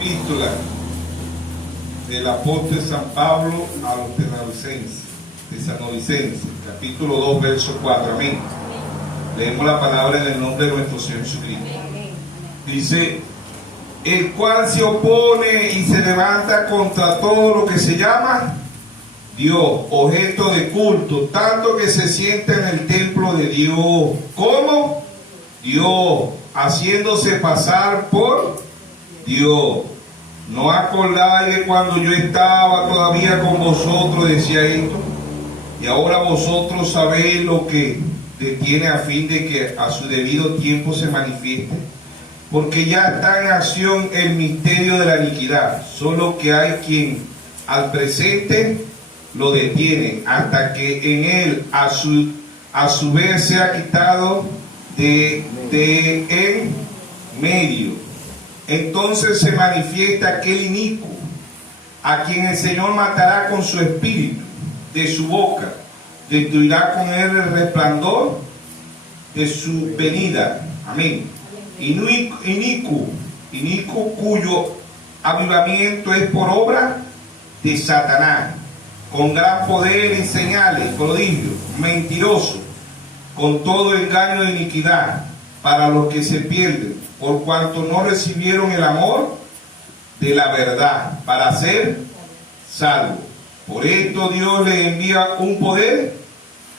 Epístola del apóstol San Pablo a los Tesalonicenses, capítulo 2, verso 4. Amén. Leemos la palabra en el nombre de nuestro Señor Jesucristo. Dice: el cual se opone y se levanta contra todo lo que se llama Dios, objeto de culto, tanto que se sienta en el templo de Dios como Dios, haciéndose pasar por Dios. ¿No acordáis de cuando yo estaba todavía con vosotros? Decía esto. Y ahora vosotros sabéis lo que detiene, a fin de que a su debido tiempo se manifieste. Porque ya está en acción el misterio de la iniquidad, solo que hay quien al presente lo detiene, hasta que en él a su vez sea quitado de en medio. Entonces se manifiesta aquel inicuo, a quien el Señor matará con su espíritu de su boca, destruirá con él el resplandor de su venida. Amén. Inicuo, cuyo avivamiento es por obra de Satanás, con gran poder y señales, prodigios, mentiroso, con todo engaño de iniquidad, para los que se pierden, por cuanto no recibieron el amor de la verdad para ser salvos. Por esto Dios les envía un poder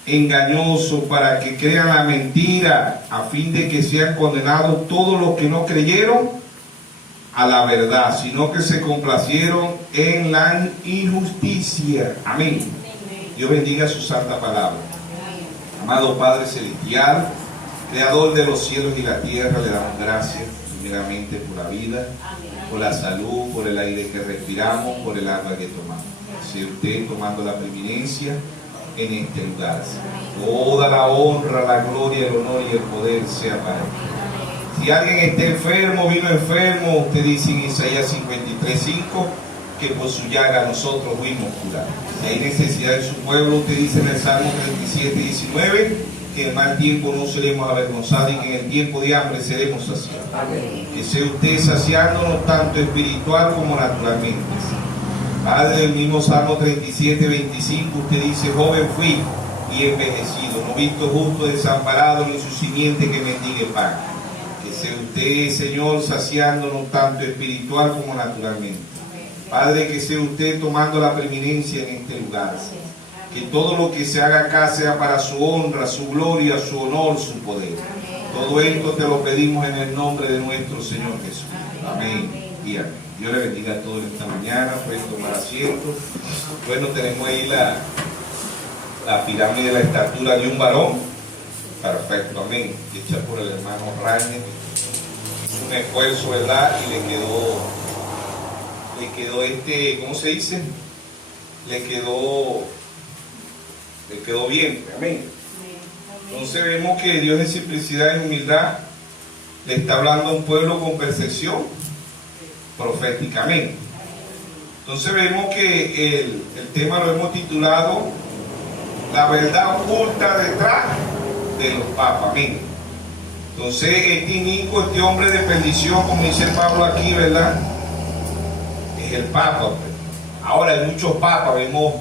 engañoso para que crean la mentira, a fin de que sean condenados todos los que no creyeron a la verdad, sino que se complacieron en la injusticia. Amén. Dios bendiga su santa palabra. Amado Padre Celestial, Creador de los cielos y la tierra, le damos gracias primeramente por la vida, por la salud, por el aire que respiramos, por el agua que tomamos. Sea usted tomando la preeminencia en este lugar. Toda la honra, la gloria, el honor y el poder sea para él. Si alguien está enfermo, vino enfermo, usted dice en Isaías 53:5 que por su llaga nosotros fuimos curados. Si hay necesidad en su pueblo, usted dice en el Salmo 37:19 que en mal tiempo no seremos avergonzados y que en el tiempo de hambre seremos saciados. Que sea usted saciándonos tanto espiritual como naturalmente. Padre, del mismo Salmo 37:25 usted dice: joven fui y envejecido, no visto justo desamparado ni su simiente que mendigue pan. Que sea usted, Señor, saciándonos tanto espiritual como naturalmente. Padre, que sea usted tomando la preeminencia en este lugar. Que todo lo que se haga acá sea para su honra, su gloria, su honor, su poder. Todo esto te lo pedimos en el nombre de nuestro Señor Jesús. Amén y amén. Dios le bendiga a todos esta mañana. Pueden tomar asiento. Bueno, tenemos ahí la pirámide de la estatura de un varón. Perfecto, amén. Hecha por el hermano Rainer. Hizo un esfuerzo, ¿verdad? Y le quedó ¿cómo se dice? Le quedó bien, amén. Entonces vemos que Dios en simplicidad y humildad le está hablando a un pueblo con percepción proféticamente. Entonces vemos que el tema lo hemos titulado La verdad oculta detrás de los papas, amén. Entonces este inicuo, este hombre de perdición, como dice Pablo aquí, ¿verdad? Es el papa, pues. Ahora hay muchos papas, vemos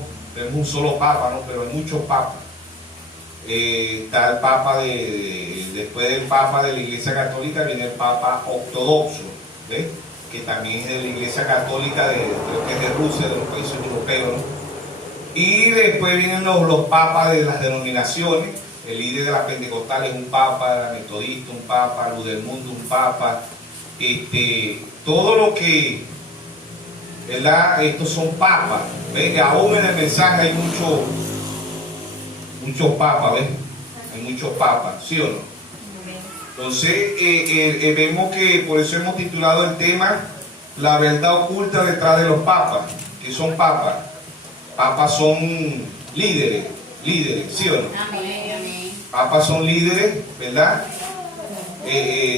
un solo papa, ¿no? Pero hay muchos papas. Está el papa después del papa de la Iglesia Católica viene el papa ortodoxo, ¿ves? Que también es de la Iglesia Católica creo que es de Rusia, de los países europeos, ¿no? Y después vienen los papas de las denominaciones. El líder de la Pentecostal es un papa, de la Metodista un papa, luz del mundo un papa. Todo lo que, ¿verdad? Estos son papas. ¿Ves? Aún en el mensaje hay muchos papas, ¿ves? Hay muchos papas, ¿sí o no? Entonces vemos que por eso hemos titulado el tema La verdad oculta detrás de los papas. ¿Qué son papas? Papas son líderes, ¿sí o no? Papas son líderes, ¿verdad?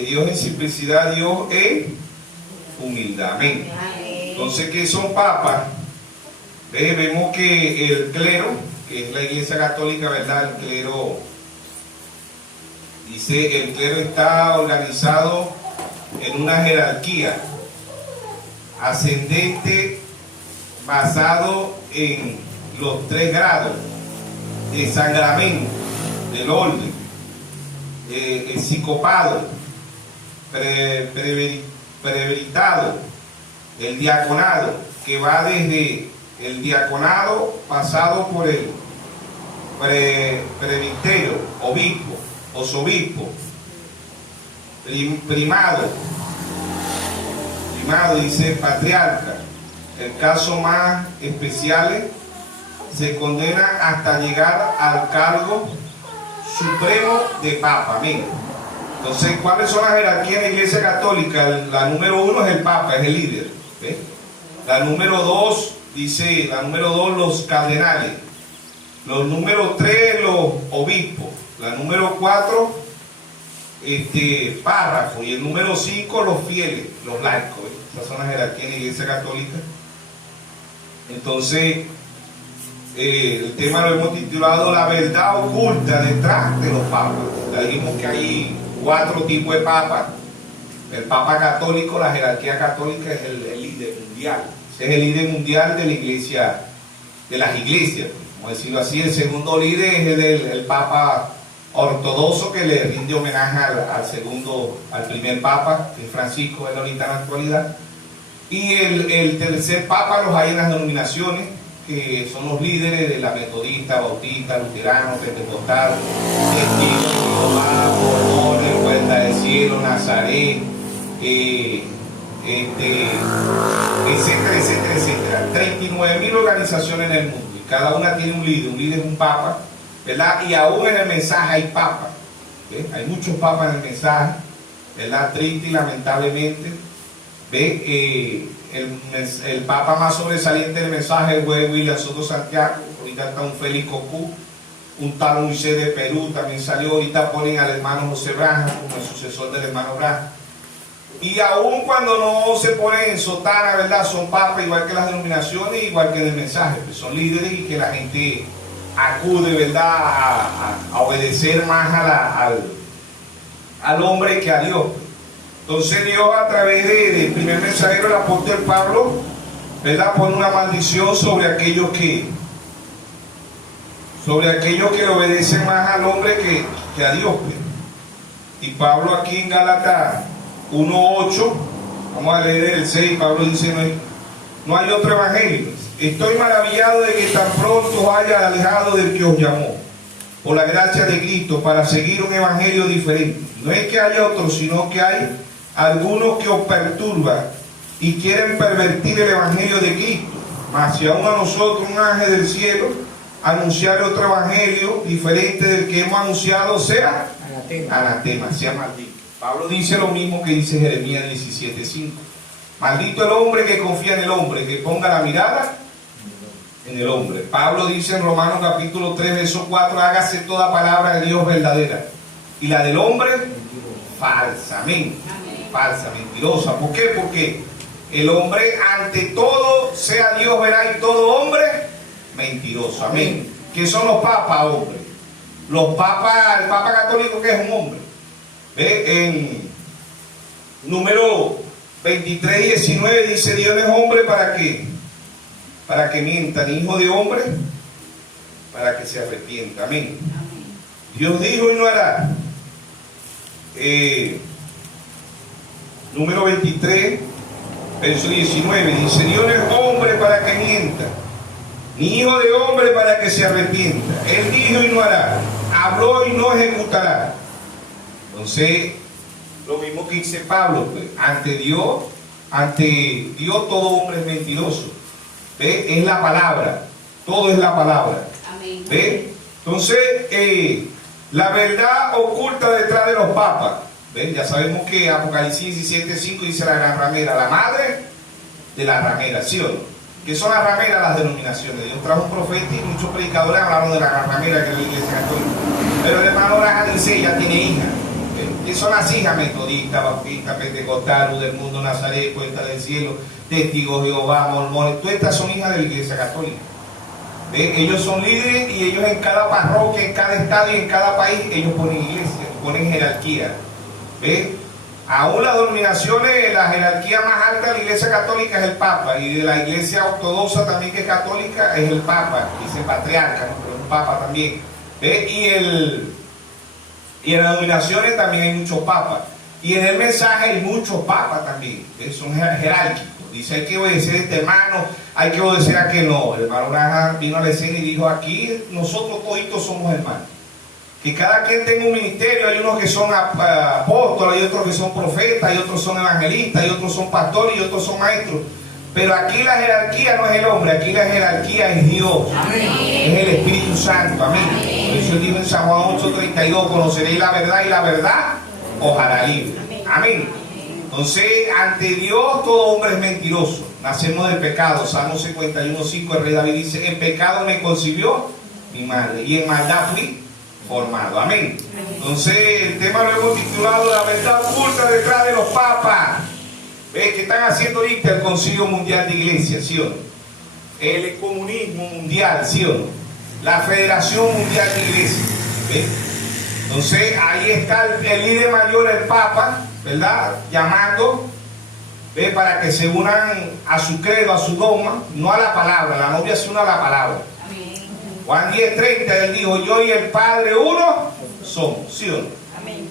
Dios en simplicidad, Dios en humildad, amén. Entonces, ¿qué son papas? Vemos que el clero, que es la Iglesia Católica, ¿verdad? El clero, dice, el clero está organizado en una jerarquía. ascendente basado en los 3 grados de sangramento, del orden, episcopado, preveritado, el diaconado, que va desde el diaconado pasado por el presbiterio, obispo, osobispo, primado, dice patriarca. El caso más especiales se condena hasta llegar al cargo supremo de Papa. Amén. Entonces, ¿cuáles son las jerarquías en la Iglesia Católica? La número 1 es el Papa, es el líder. ¿Ves? La número 2, dice, la número 2 los cardenales. Los número 3 los obispos. La número 4 párrafos. Y el número 5 los fieles, los laicos. ¿Ves? Esas son las jerarquías en la Iglesia Católica. Entonces, el tema lo hemos titulado La verdad oculta detrás de los papas. Ya dijimos que hay 4 tipos de papas. El papa católico, la jerarquía católica, es el líder mundial. Ese es el líder mundial de la iglesia, de las iglesias, vamos a decirlo así. El segundo líder es el papa ortodoxo, que le rinde homenaje al primer papa, que es Francisco, es ahorita en la actualidad. Y el tercer papa los hay en las denominaciones, que son los líderes de la metodista, bautista, luterano, pentecostal, testigos de Jehová, mormones, Puerta del Cielo, Nazaret, etcétera, etcétera, etcétera. 39.000 organizaciones en el mundo, y cada una tiene un líder es un papa, ¿verdad? Y aún en el mensaje hay papas, ¿ves? Hay muchos papas en el mensaje, ¿verdad? Triste y lamentablemente, ¿ves? El papa más sobresaliente del mensaje fue William Soto Santiago. Ahorita está un Félix Cocú, un tal Moisés de Perú también salió. Ahorita ponen al hermano José Braja como el sucesor del hermano Braja. Y aún cuando no se ponen en sotana, ¿verdad? Son papas igual que las denominaciones, igual que en el mensaje, pues son líderes, y que la gente acude, ¿verdad?, a obedecer más al hombre que a Dios. Entonces Dios, a través del primer mensajero, el apóstol Pablo, ¿verdad?, pone una maldición sobre aquellos que le obedecen más al hombre que a Dios. Y Pablo aquí en Gálatas 1:8, vamos a leer el 6, Pablo dice, no hay otro evangelio. Estoy maravillado de que tan pronto os haya alejado del que os llamó, por la gracia de Cristo, para seguir un evangelio diferente. No es que haya otro, sino que hay algunos que os perturban y quieren pervertir el evangelio de Cristo. Mas si aún a nosotros, un ángel del cielo, anunciar otro evangelio diferente del que hemos anunciado, sea anatema, sea maldito. Pablo dice lo mismo que dice Jeremías 17:5. Maldito el hombre que confía en el hombre, que ponga la mirada en el hombre. Pablo dice en Romanos capítulo 3, verso 4, hágase toda palabra de Dios verdadera, y la del hombre falsa. Amén. Falsa, mentirosa. ¿Por qué? Porque el hombre ante todo, sea Dios verá, y todo hombre mentiroso. Amén. ¿Qué son los papas, hombre? Los papas, el papa católico, que es un hombre. ¿Ve? En número 23:19 dice, Dios no es hombre para que mienta, ni hijo de hombre para que se arrepienta. Amén. Dios dijo y no hará. Número 23, verso 19, dice, Dios no es hombre para que mienta, ni hijo de hombre para que se arrepienta. Él dijo y no hará, habló y no ejecutará. Entonces, lo mismo que dice Pablo, pues, ante Dios todo hombre es mentiroso. ¿Ve? Es la palabra, todo es la palabra. Amén. ¿Ve? Entonces, la verdad oculta detrás de los papas. ¿Ven? Ya sabemos que Apocalipsis 17:5 dice la gran ramera, la madre de la ramera, ¿sí o no? ¿Qué son las rameras? Las denominaciones. Dios trajo un profeta y muchos predicadores hablaron de la gran ramera, que es la iglesia católica. Pero el hermano Braja dice, ella tiene hijas. ¿Qué son las hijas? Metodista, bautista, pentecostal, luz del mundo, Nazaret, Puerta del Cielo, testigos de Jehová, mormones. Todas estas son hijas de la iglesia católica. ¿Ven? Ellos son líderes, y ellos en cada parroquia, en cada estado y en cada país, ellos ponen iglesia, ponen jerarquía. ¿Ves? Aún las denominaciones, la jerarquía más alta de la Iglesia Católica es el Papa, y de la Iglesia Ortodoxa también, que es católica, es el Papa, dice patriarca, ¿no? Pero es un Papa también. Y en las denominaciones también hay muchos papas. Y en el mensaje hay muchos papas también, son jerárquicos. Dice, hay que obedecer a este hermano, hay que obedecer a que no. El hermano Branham vino a la escena y dijo, aquí nosotros toditos somos hermanos. Que cada quien tenga un ministerio, hay unos que son apóstoles, hay otros que son profetas, hay otros son evangelistas, hay otros son pastores y otros son maestros. Pero aquí la jerarquía no es el hombre, aquí la jerarquía es Dios. Amén. Es el Espíritu Santo. Amén. Por eso él dijo en San Juan 8:32, conoceréis la verdad y la verdad os hará libre. Amén. Entonces, ante Dios todo hombre es mentiroso. Nacemos del pecado. Salmo 51:5, el rey David dice, en pecado me concibió mi madre y en maldad fui formado. Amén. Entonces, el tema lo hemos titulado La verdad oculta detrás de los papas. ¿Ves? ¿Qué están haciendo ahorita el Concilio Mundial de Iglesias? ¿Sí o no? El comunismo mundial, ¿sí o no? La Federación Mundial de Iglesias. ¿Ves? Entonces, ahí está el líder mayor, el Papa, ¿verdad? Llamando, ¿ves? Para que se unan a su credo, a su dogma, no a la palabra. La novia se une a la palabra. Amén. Juan 10:30, él dijo, yo y el Padre uno somos, ¿sí o no? Amén.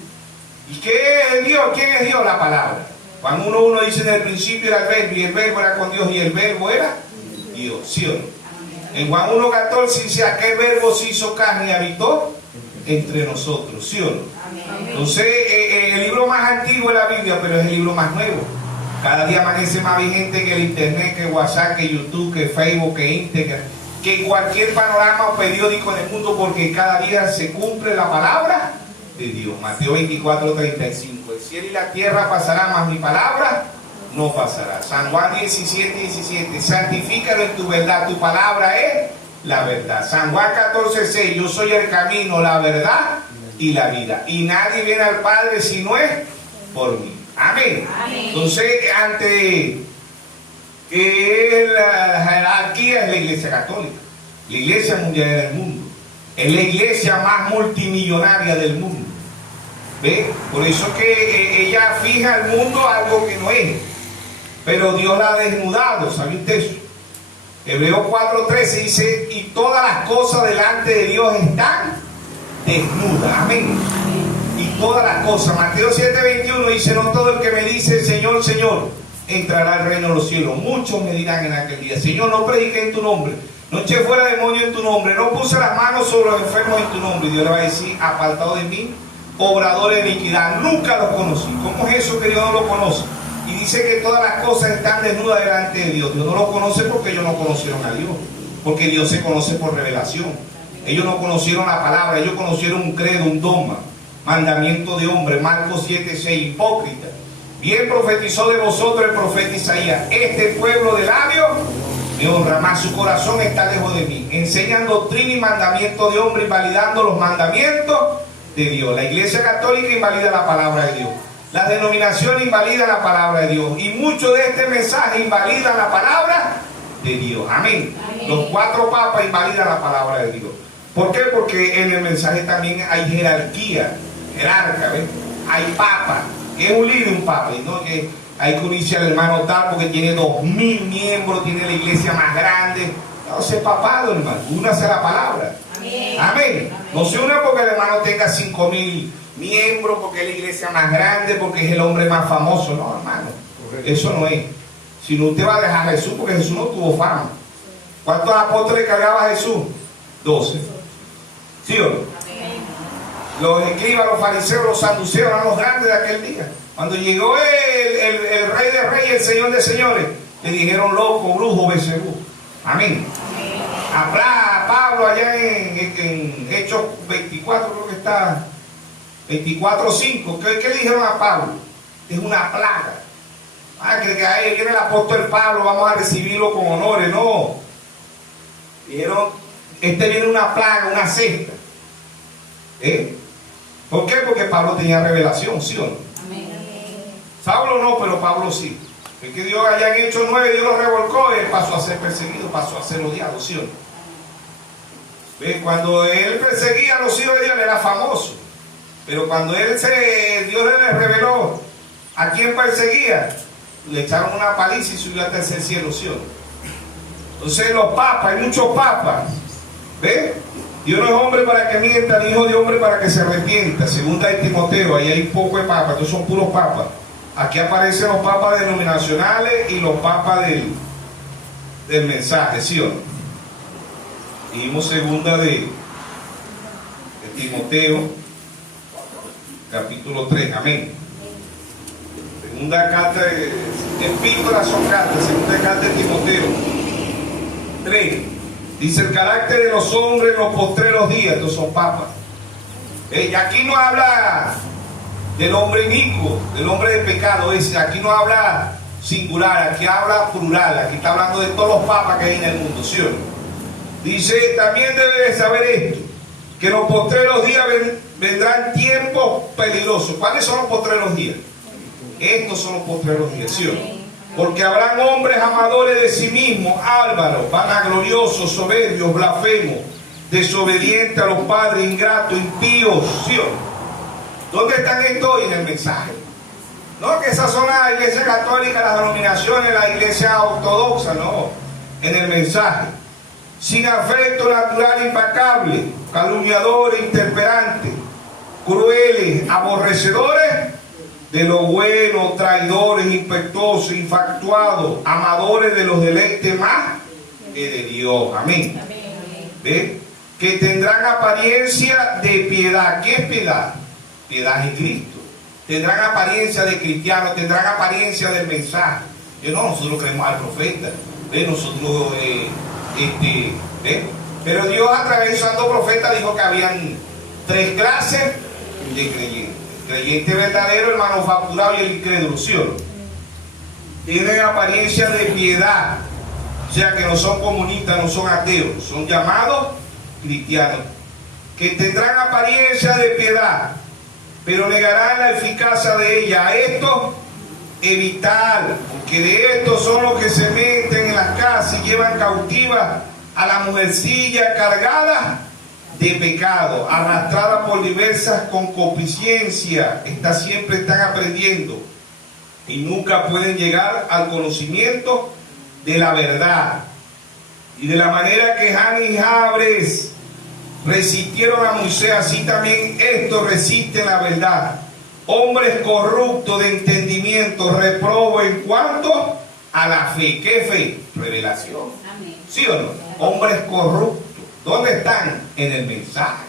¿Y qué es Dios? ¿Quién es Dios? La palabra. Juan 1:1 dice, en el principio era el verbo, y el verbo era con Dios, y el verbo era Dios, ¿sí o no? En Juan 1:14 dice, aquel verbo se hizo carne y habitó entre nosotros, ¿sí o no? Entonces, el libro más antiguo es la Biblia, pero es el libro más nuevo. Cada día amanece más vigente que el internet, que WhatsApp, que YouTube, que Facebook, que Instagram, que cualquier panorama o periódico en el mundo, porque cada día se cumple la palabra de Dios. Mateo 24:35. El cielo y la tierra pasarán, mas mi palabra no pasará. San Juan 17:17. Santifícalo en tu verdad, tu palabra es la verdad. San Juan 14:6. Yo soy el camino, la verdad y la vida. Y nadie viene al Padre si no es por mí. Amén. Amén. Entonces, ante la jerarquía es la Iglesia Católica, la Iglesia Mundial del mundo, es la iglesia más multimillonaria del mundo. ¿Ve? Por eso que ella fija al mundo algo que no es, pero Dios la ha desnudado. ¿Sabe usted eso? Hebreos 4:13 dice, y todas las cosas delante de Dios están desnudas. Amén. Y todas las cosas. Mateo 7:21 dice, no todo el que me dice Señor, Señor, entrará al reino de los cielos. Muchos me dirán en aquel día, Señor, no prediqué en tu nombre, no eché fuera demonios en tu nombre, no puse las manos sobre los enfermos en tu nombre. Y Dios le va a decir, apartado de mí, obrador de iniquidad, nunca lo conocí. ¿Cómo es eso que Dios no lo conoce? Y dice que todas las cosas están desnudas delante de Dios. Dios no lo conoce porque ellos no conocieron a Dios, porque Dios se conoce por revelación. Ellos no conocieron la palabra, ellos conocieron un credo, un dogma, mandamiento de hombre. Marcos 7:6, hipócrita. Bien profetizó de vosotros el profeta Isaías, este pueblo de labios me honra, mas su corazón está lejos de mí. Enseñan doctrina y mandamiento de hombre, invalidando los mandamientos de Dios. La Iglesia Católica invalida la palabra de Dios. La denominación invalida la palabra de Dios. Y mucho de este mensaje invalida la palabra de Dios. Amén. Amén. Los 4 papas invalidan la palabra de Dios. ¿Por qué? Porque en el mensaje también hay jerarquía, jerarca, ¿ves? Hay papa, que es un líder, un papa, y no que hay que unirse al hermano tal porque tiene 2000 miembros, tiene la iglesia más grande. No, se papado, hermano, únase a la palabra. Amén. Amén. No se una porque el hermano tenga 5000 miembros, porque es la iglesia más grande, porque es el hombre más famoso. No, hermano, eso no es. Si no, usted va a dejar a Jesús, porque Jesús no tuvo fama. ¿Cuántos apóstoles cargaba Jesús? 12. ¿Sí o no? Amén. Los escribas, los fariseos, los saduceos eran los grandes de aquel día. Cuando llegó el rey de reyes, el señor de señores, le dijeron loco, brujo, Belcebú. Amén. A Pablo allá en Hechos 24, creo que está 24:5. ¿Qué le dijeron a Pablo? Es una plaga. Que ahí viene el apóstol Pablo, vamos a recibirlo con honores. No. Dijeron, viene una plaga, una secta. ¿Por qué? Porque Pablo tenía revelación, ¿sí o no? Amén. Saulo no, pero Pablo sí. Es que Dios allá en Hechos 9, Dios lo revolcó y él pasó a ser perseguido, pasó a ser odiado, ¿sí o no? ¿Ves? Cuando él perseguía a los hijos de Dios, él era famoso. Pero cuando Dios le reveló ¿A quién perseguía? Le echaron una paliza y subió hasta el tercer cielo, ¿sí o no? Entonces los papas, hay muchos papas. ¿Ven? Dios no es hombre para que mienta, ni hijo de hombre para que se arrepienta. Segunda de Timoteo, ahí hay poco de papas, entonces son puros papas. Aquí aparecen los papas denominacionales y los papas del mensaje, ¿sí o no? Dijimos segunda de Timoteo, capítulo 3, amén. Segunda carta, epístolas son cartas, segunda carta de Timoteo 3. Dice el carácter de los hombres en los postreros días, estos son papas. Y aquí no habla del hombre inicuo, del hombre de pecado, aquí no habla singular, aquí habla plural, aquí está hablando de todos los papas que hay en el mundo, ¿sí o no? Dice, también debe de saber esto, que en los postreros días vendrán tiempos peligrosos. ¿Cuáles son los postreros días? Estos son los postreros días, ¿sí o no? Porque habrán hombres amadores de sí mismos, álvaros, vanagloriosos, soberbios, blasfemos, desobedientes a los padres, ingratos, impíos, ¿sí o no? ¿Dónde están estos hoy? En el mensaje. No, que esas son las iglesias católicas, las denominaciones, la iglesia ortodoxa, no. En el mensaje. Sin afecto natural impecable, calumniadores, intemperantes, crueles, aborrecedores de lo bueno, traidores, impetuosos, infatuados, amadores de los deleites más que de Dios. Amén. ¿Ven? Que tendrán apariencia de piedad. ¿Qué es piedad? Piedad en Cristo. Tendrán apariencia de cristianos, tendrán apariencia del mensaje. Nosotros creemos al profeta. Nosotros, pero Dios a través de su santo profeta dijo que habían 3 clases de creyentes: el creyente verdadero, el manufacturado y el incrédulo, ¿sí o no? Tienen apariencia de piedad, o sea que no son comunistas, no son ateos, son llamados cristianos, que tendrán apariencia de piedad, pero negarán la eficacia de ella. A esto evitar, porque de estos son los que se meten en las casas y llevan cautivas a la mujercilla cargada de pecado, arrastrada por diversas concupiscencias. Estas siempre están aprendiendo y nunca pueden llegar al conocimiento de la verdad. Y de la manera que Janes y Jabres resistieron a Moisés, así también estos resisten la verdad. Hombres corruptos de entendimiento, reprobo en cuanto a la fe. ¿Qué fe? Revelación. Amén. ¿Sí o no? Hombres corruptos. ¿Dónde están? En el mensaje.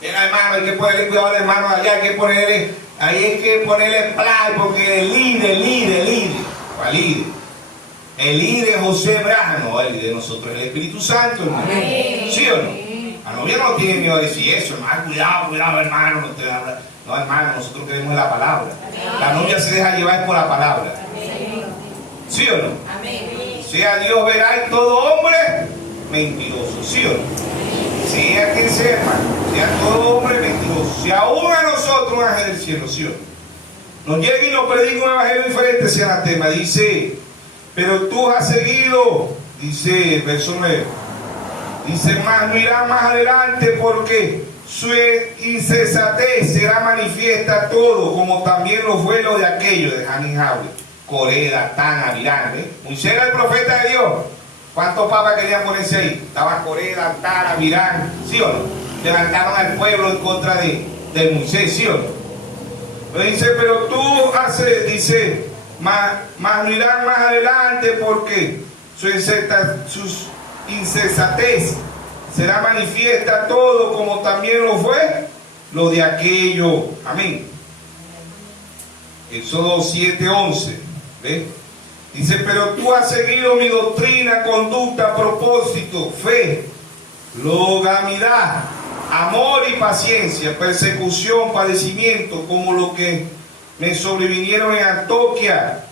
Hermano, hay que ponerle cuidado al hermano allá, ahí hay que ponerle play, porque el líder. ¿Cuál líder? El líder José Brano, el líder de nosotros es el Espíritu Santo, hermano. Amén. ¿Sí o no? La novia no tiene miedo de decir eso, hermano, cuidado, hermano, no te habla. No, hermano, nosotros creemos en la palabra. La novia se deja llevar por la palabra. ¿Sí o no? Sea Dios verá en todo hombre mentiroso, ¿sí o no? Sea quien sea, hermano, sea todo hombre mentiroso. Si aún a nosotros un ángel del cielo, ¿sí o no? Nos llega y nos predica un evangelio diferente, sea anatema. Dice, pero tú has seguido, dice el verso 9, dice, más no irá más adelante porque su insensatez será manifiesta a todo, como también los vuelos de aquellos de Janes y Jabres, Coré, Datán, Abiram. Moisés era el profeta de Dios. ¿Cuántos papas querían ponerse ahí? Estaba Coré, Datán, Abiram, ¿sí o no? Levantaron al pueblo en contra de Moisés, ¿sí o no? Pero dice, pero tú haces, dice, más no irán más adelante porque su insensatez será manifiesta todo, como también lo fue lo de aquello. Amén. Éxodo 7:11. ¿Ves? Dice, pero tú has seguido mi doctrina, conducta, propósito, fe, longanimidad, amor y paciencia, persecución, padecimiento, como lo que me sobrevinieron en Antioquía,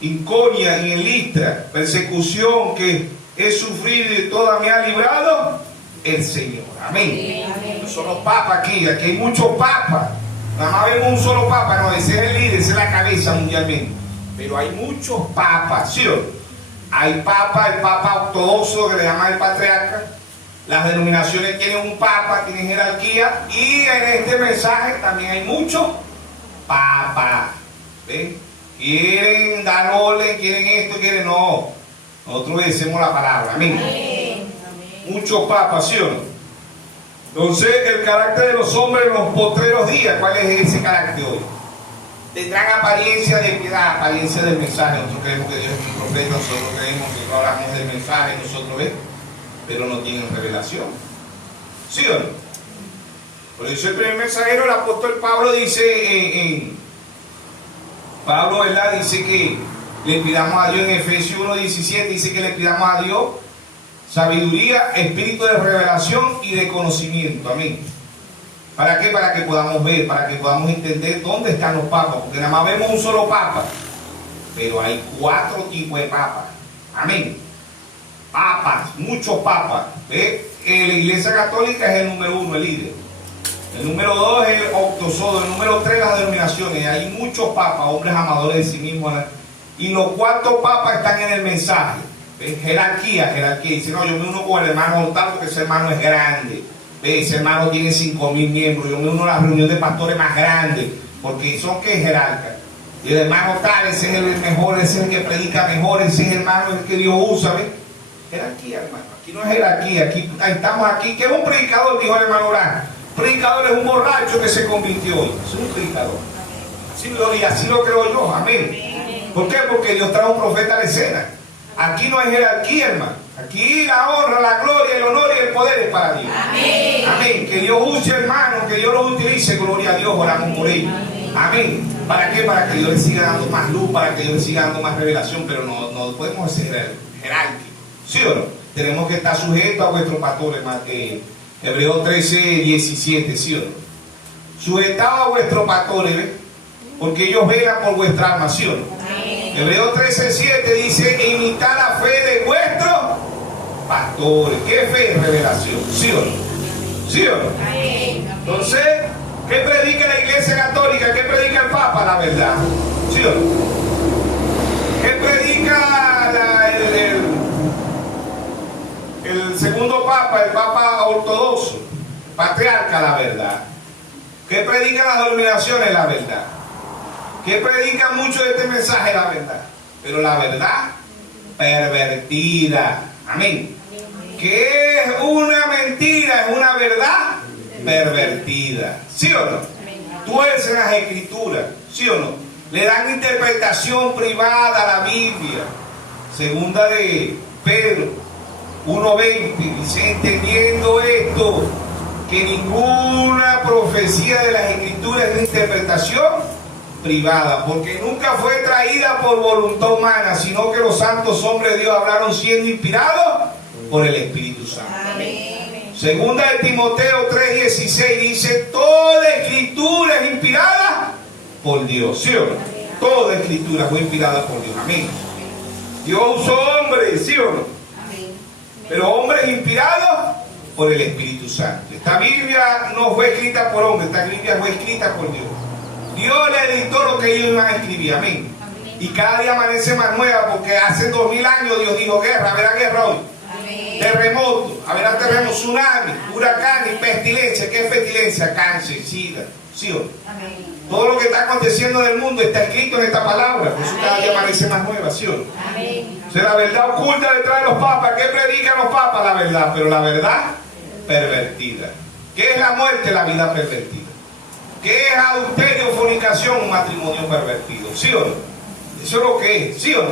Iconio y en Listra, persecución que he sufrido y toda me ha librado el Señor. Amén. Amén. Son los papas aquí hay muchos papas. Nada más vemos un solo papa, no, ese es el líder, esa es la cabeza mundialmente. Pero hay muchos papas, ¿sí o no? Hay papas, el papa ortodoxo que le llaman el patriarca. Las denominaciones tienen un papa, tienen jerarquía. Y en este mensaje también hay muchos papas. ¿Ven? quieren dar orden, quieren esto, quieren no. Nosotros obedecemos la palabra. Amén. Muchos papas, ¿sí o no? Entonces, el carácter de los hombres en los postreros días, ¿cuál es ese carácter hoy? Tendrán apariencia de piedad, apariencia del mensaje. Nosotros creemos que Dios es un profeta, nosotros creemos que hablamos del mensaje, nosotros ves, pero no tienen revelación. ¿Sí o no? Por eso el primer mensajero, el apóstol Pablo, dice Pablo, ¿verdad? Dice que le pidamos a Dios en Efesios 1:17, dice que le pidamos a Dios sabiduría, espíritu de revelación y de conocimiento. Amén. ¿Para qué? Para que podamos ver, para que podamos entender dónde están los papas, porque nada más vemos un solo papa, pero hay 4 tipos de papas. Amén. Papas, muchos papas. ¿Ve? La Iglesia Católica es el número 1, el líder. El número 2 es el octosodo. El número 3 las denominaciones. Hay muchos papas, hombres amadores de sí mismos. Y los 4 papas están en el mensaje. ¿Ve? Jerarquía. Dice, no, yo me uno con el hermano tal porque ese hermano es grande. ¿Ve? Ese hermano tiene 5.000 miembros. Yo me uno a la reunión de pastores más grandes. Porque son que jerarcas. Y el hermano tal, ese es el mejor, ese es el que predica mejor, ese es el hermano el que Dios usa. ¿Ve? Jerarquía, hermano. Aquí no es jerarquía. Aquí estamos aquí. ¿Qué es un predicador? Dijo el hermano Orán. Predicador es un borracho que se convirtió hoy. Es un predicador. Y así lo creo yo. Amén. ¿Por qué? Porque Dios trae un profeta a la escena. Aquí no hay jerarquía, hermano. Aquí la honra, la gloria, el honor y el poder es para Dios. Amén. Amén. Que Dios use, hermano, que Dios los utilice. Gloria a Dios. Oramos por ellos. Amén. ¿Para qué? Para que Dios le siga dando más luz, para que Dios le siga dando más revelación. Pero no podemos ser jerárquicos. ¿Sí o no? Tenemos que estar sujetos a vuestros pastores, Hebreos 13:17, ¿sí o no? Sujetados a vuestros pastores, ¿ves? Porque ellos velan por vuestra alma, ¿sí o no? Hebreos 13:7 dice, imitar la fe de vuestros pastores. ¿Qué fe? Revelación, ¿sí o no? ¿Sí o no? Entonces, ¿qué predica la Iglesia Católica? ¿Qué predica el Papa? La verdad, ¿sí o no? ¿Qué predica el segundo papa, el papa ortodoxo, patriarca? La verdad. ¿Qué predican las denominaciones? La verdad. ¿Qué predican mucho de este mensaje? La verdad. Pero la verdad pervertida. Amén. ¿Qué es una mentira? Es una verdad pervertida. ¿Sí o no? Tuercen las escrituras. ¿Sí o no? Le dan interpretación privada a la Biblia. Segunda de Pedro 1:20 dice, entendiendo esto, que ninguna profecía de las escrituras es de interpretación privada, porque nunca fue traída por voluntad humana, sino que los santos hombres de Dios hablaron siendo inspirados por el Espíritu Santo. Amén. Segunda de Timoteo 3:16 dice, toda escritura es inspirada por Dios. ¿Sí o no? Toda escritura fue inspirada por Dios. Amén. Dios usó hombres, ¿sí o no? Pero hombres inspirados por el Espíritu Santo. Esta Biblia no fue escrita por hombres, esta Biblia fue escrita por Dios. Dios le dictó lo que ellos iban a escribir. Amén. Y cada día amanece más nueva, porque hace 2000 años Dios dijo guerra, habrá guerra hoy. Amén. Terremoto, habrá terremoto, tsunami, huracanes, pestilencia. ¿Qué es pestilencia? Cáncer, sida, ¿sí o no? Amén. Todo lo que está aconteciendo en el mundo está escrito en esta palabra, por eso cada día amanece más nueva, ¿sí o no? Amén. O sea, la verdad oculta detrás de los papas. ¿Qué predican los papas? La verdad, pero la verdad pervertida. ¿Qué es la muerte? La vida pervertida. ¿Qué es adulterio, fornicación? Un matrimonio pervertido, ¿sí o no? Eso es lo que es, ¿sí o no?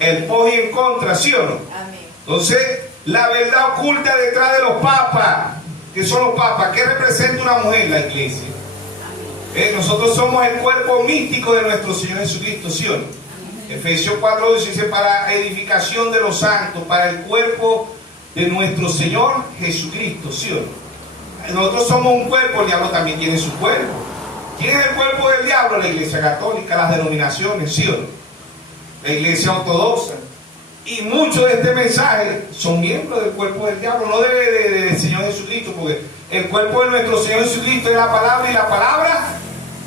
El pos y en contra, ¿sí o no? Amén. Entonces, la verdad oculta detrás de los papas. ¿Qué son los papas? ¿Qué representa una mujer? La iglesia. Nosotros somos el cuerpo místico de nuestro Señor Jesucristo, ¿sí o no? Efesios 4:12 dice, para edificación de los santos, para el cuerpo de nuestro Señor Jesucristo, ¿sí o no? Nosotros somos un cuerpo, el diablo también tiene su cuerpo. ¿Quién es el cuerpo del diablo? La Iglesia Católica, las denominaciones, ¿sí o no? La Iglesia Ortodoxa. Y muchos de este mensaje son miembros del cuerpo del diablo, no del Señor Jesucristo, porque el cuerpo de nuestro Señor Jesucristo es la palabra, y la palabra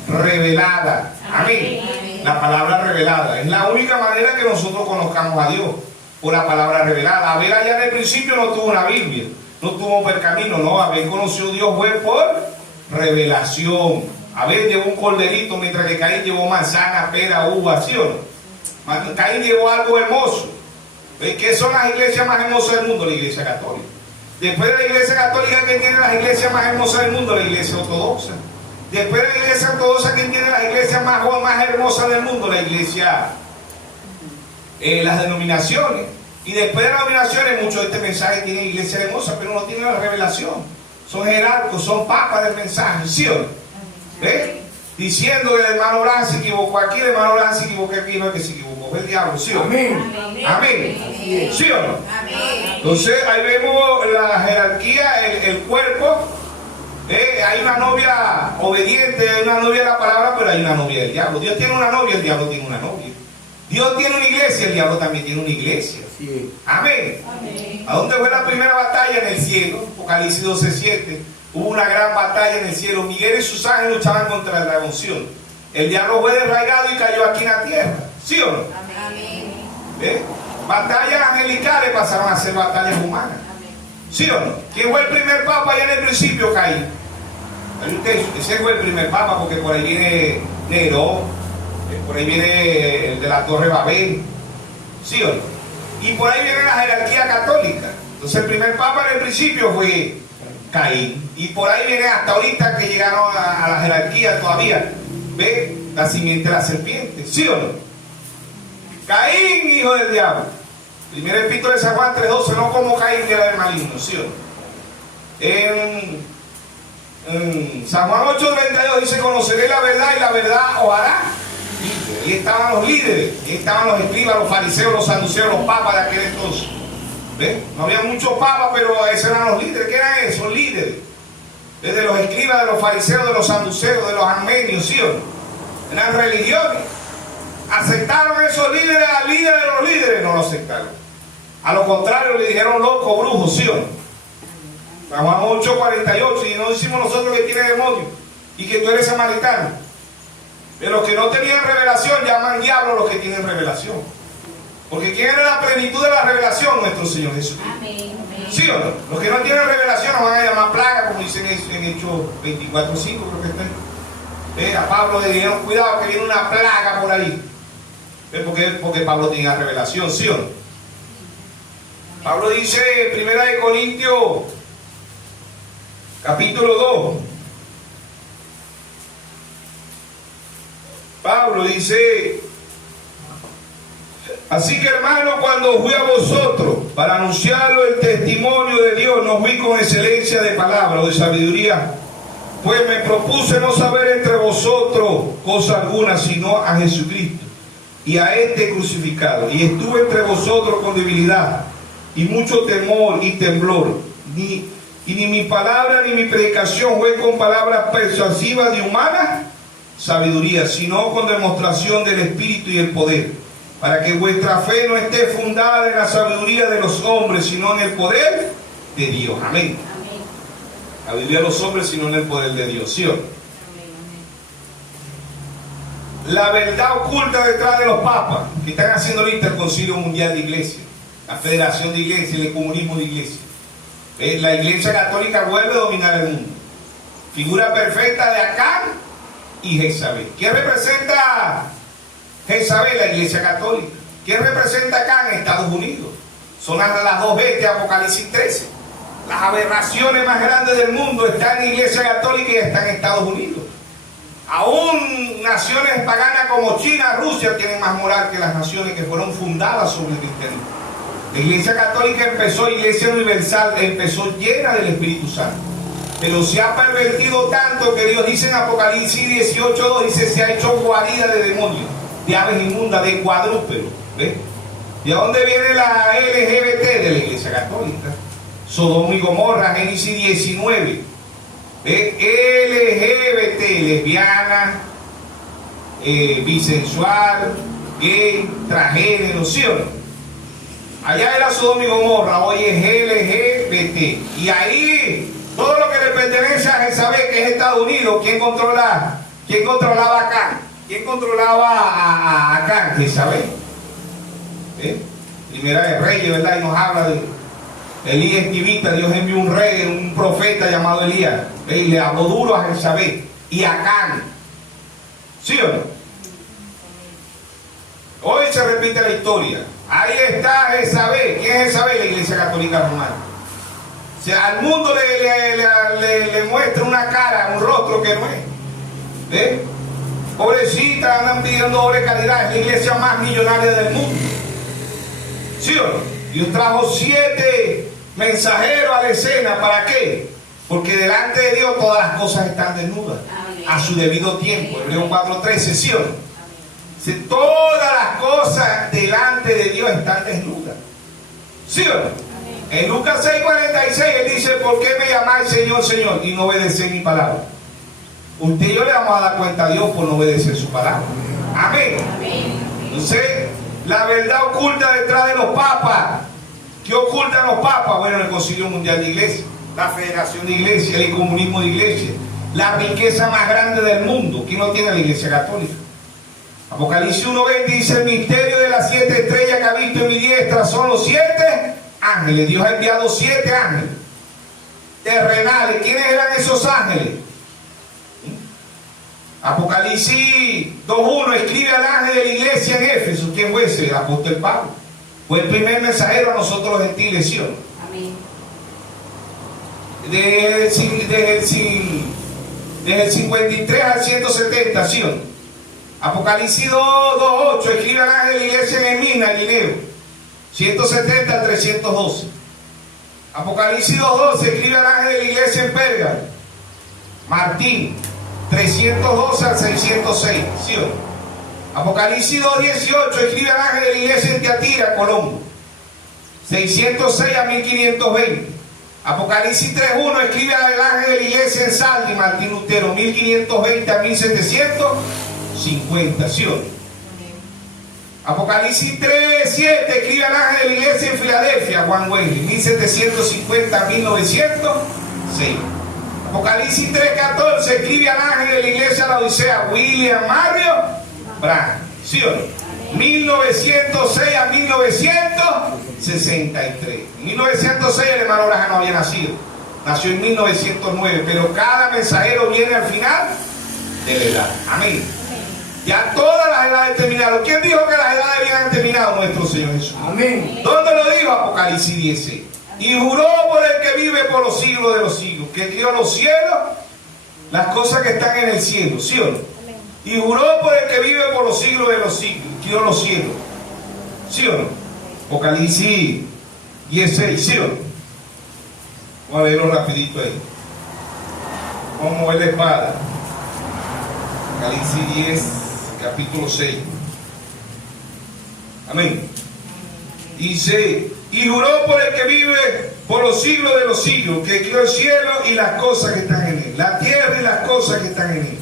revelada. Amén. La palabra revelada es la única manera que nosotros conozcamos a Dios, por la palabra revelada. Abel allá en el principio no tuvo una Biblia, no tuvo un pergamino, no. Abel conoció a Dios fue por revelación. Abel llevó un corderito, mientras que Caín llevó manzana, pera, uva, ¿sí o no? Caín llevó algo hermoso. ¿Qué son las iglesias más hermosas del mundo? La iglesia católica. Después de la iglesia católica, ¿quién tiene las iglesias más hermosas del mundo? La iglesia ortodoxa. Después de la iglesia ortodoxa, ¿quién tiene las iglesias más hermosas del mundo? La iglesia, las denominaciones. Y después de las denominaciones, muchos de este mensaje tienen iglesias hermosas, pero no tienen la revelación. Son jerarcos, son papas del mensaje, ¿sí o no? ¿Ves? Diciendo que el hermano Blanc se equivocó aquí, el hermano Blanc se equivocó aquí, no es que se equivocó, fue el diablo, ¿sí o no? Amén. Amén. ¿Sí o no? Amén. Entonces ahí vemos la jerarquía, el cuerpo. Hay una novia obediente, hay una novia de la palabra, pero hay una novia del diablo. Dios tiene una novia, el diablo tiene una novia. Dios tiene una iglesia, el diablo también tiene una iglesia. Amén. Amén. ¿A dónde fue la primera batalla? En el cielo. Apocalipsis 12:7. Hubo una gran batalla en el cielo. Miguel y sus ángeles luchaban contra el dragonción. El diablo fue desraigado y cayó aquí en la tierra. ¿Sí o no? Amén. Batallas angelicales pasaron a ser batallas humanas. ¿Sí o no? ¿Quién fue el primer papa allá en el principio? Caín. Ese fue el primer papa, porque por ahí viene Nerón, por ahí viene el de la Torre Babel. ¿Sí o no? Y por ahí viene la jerarquía católica. Entonces el primer papa en el principio fue Caín. Y por ahí viene hasta ahorita que llegaron a la jerarquía todavía. ¿Ve? La simiente de la serpiente. ¿Sí o no? Caín, hijo del diablo. Primera epístola de San Juan 3:12, no como Caín era el maligno, ¿sí o no? En San Juan 8:32 dice: conoceré la verdad y la verdad os hará. Y estaban los líderes, y estaban los escribas, los fariseos, los saduceos, los papas de aquel entonces. ¿Ves? No había muchos papas, pero esos eran los líderes. ¿Qué eran esos líderes? Desde los escribas, de los fariseos, de los saduceos, de los armenios, ¿sí o no? Eran religiones. ¿Aceptaron esos líderes al líder de los líderes? No lo aceptaron. A lo contrario, le dijeron loco, brujo, ¿sí o no? San Juan 8:48, y no decimos nosotros que tiene demonio y que tú eres samaritano. De los que no tenían revelación llaman diablo a los que tienen revelación. Porque ¿quién era la plenitud de la revelación? Nuestro Señor Jesucristo. Amén. ¿Sí o no? Los que no tienen revelación nos van a llamar plaga, como dicen en Hechos 24:5, creo que está. A Pablo le dijeron: cuidado que viene una plaga por ahí. Porque Pablo tenía revelación, ¿sí o no? Pablo dice en 1 Corintios capítulo 2. Pablo dice: así que, hermano, cuando fui a vosotros para anunciaros el testimonio de Dios, no fui con excelencia de palabra o de sabiduría, pues me propuse no saber entre vosotros cosa alguna, sino a Jesucristo y a este crucificado. Y estuve entre vosotros con debilidad y mucho temor y temblor. Y ni mi palabra ni mi predicación fue con palabras persuasivas de humana sabiduría, sino con demostración del Espíritu y el poder, para que vuestra fe no esté fundada en la sabiduría de los hombres, sino en el poder de Dios. Amén. La Biblia de los hombres, sino en el poder de Dios. ¿Sí o no? La verdad oculta detrás de los papas que están haciendo ahorita el Concilio Mundial de Iglesia, la Federación de Iglesia, el Comunismo de Iglesia. La Iglesia Católica vuelve a dominar el mundo. Figura perfecta de Acán y Jezabel. ¿Quién representa Jezabel? La Iglesia Católica. ¿Quién representa Acán? Estados Unidos. Son las dos bestias de Apocalipsis 13. Las aberraciones más grandes del mundo están en la Iglesia Católica y están en Estados Unidos. Aún naciones paganas como China, Rusia tienen más moral que las naciones que fueron fundadas sobre el cristianismo. La Iglesia Católica empezó, Iglesia Universal, empezó llena del Espíritu Santo. Pero se ha pervertido tanto que Dios dice en Apocalipsis 18:2, dice: se ha hecho guarida de demonios, de aves inmundas, de cuadrúpedos. ¿Ves? ¿De dónde viene la LGBT? De la Iglesia Católica. Sodoma y Gomorra, Génesis 19. LGBT, lesbiana, bisexual, gay, transgénero, ¿sí o no? Allá era Sodoma y Gomorra, hoy es LGBT. Y ahí, todo lo que le pertenece a Jezabel, que es Estados Unidos, ¿quién controlaba acá? ¿Quién controlaba a acá? Jezabel. Primera de Reyes, ¿verdad? Y nos habla de Elías esquivita. Dios envió un rey, un profeta llamado Elías. Y le habló duro a Jezabel. y Acán. ¿Sí o no? Hoy se repite la historia. Ahí está Jezabel. ¿Quién es Jezabel? La Iglesia Católica Romana. O sea, al mundo le muestra una cara, un rostro que no es. ¿Eh? Pobrecita, andan pidiendo doble calidad. Es la iglesia más millonaria del mundo. ¿Sí o no? Dios trajo 7 mensajeros a la escena. ¿Para qué? Porque delante de Dios todas las cosas están desnudas. Amén. A su debido tiempo. Hebreos 4:13, ¿sí o no? Todas las cosas delante de Dios están desnudas. ¿Sí o no? Amén. En Lucas 6:46 él dice: ¿por qué me llamáis Señor, Señor, y no obedecéis mi palabra? Usted y yo le vamos a dar cuenta a Dios por no obedecer su palabra. Amén. Amén. Entonces, la verdad oculta detrás de los papas. ¿Qué ocultan los papas? Bueno, el Concilio Mundial de Iglesia, la Federación de Iglesia, el Comunismo de Iglesia, la riqueza más grande del mundo. ¿Quién no tiene la Iglesia Católica? Apocalipsis 1:20 dice: el misterio de las 7 estrellas que ha visto en mi diestra son los 7 ángeles. Dios ha enviado 7 ángeles terrenales. ¿Quiénes eran esos ángeles? Apocalipsis 2:1 escribe al ángel de la iglesia en Éfeso. ¿Quién fue ese? El apóstol Pablo. Fue el primer mensajero a nosotros los gentiles, ¿sí o no? Amén. Desde el 53 al 170, ¿sí o no? Apocalipsis 2:8 escribe al ángel de la iglesia en Esmirna, Guineo. 170 al 312. Apocalipsis 2:12 escribe al ángel de la iglesia en Pérgamo, Martín. 312 al 606, ¿sí o no? Apocalipsis 2:18 escribe al ángel de la iglesia en Tiatira, Colombo. 606 a 1520. Apocalipsis 3:1 escribe al ángel de la iglesia en Saldi, Martín Lutero. 1520 a 1750, ¿sí o no? Apocalipsis 3:7 escribe al ángel de la iglesia en Filadelfia, Juan Wesley. 1750 a 1906. Apocalipsis 3:14 escribe al ángel de la iglesia de la Odisea, William Mario Branham. ¿Sí o no? 1906 a 1963. En 1906 el hermano Branham no había nacido. Nació en 1909. Pero cada mensajero viene al final de la edad. Amén. Ya todas las edades terminaron. ¿Quién dijo que las edades habían terminado? Nuestro Señor Jesús. Amén. ¿Dónde lo dijo? Apocalipsis 16. Y juró por el que vive por los siglos de los siglos, que crió los cielos, las cosas que están en el cielo, ¿sí o no? Amén. Y juró por el que vive por los siglos de los siglos, crió los cielos, ¿sí o no? Apocalipsis 16, ¿sí o no? Vamos a leerlo rapidito ahí. Vamos a mover la espada. Apocalipsis 10, capítulo 6. Amén. Dice: y juró por el que vive por los siglos de los siglos, que crió el cielo y las cosas que están en él, la tierra y las cosas que están en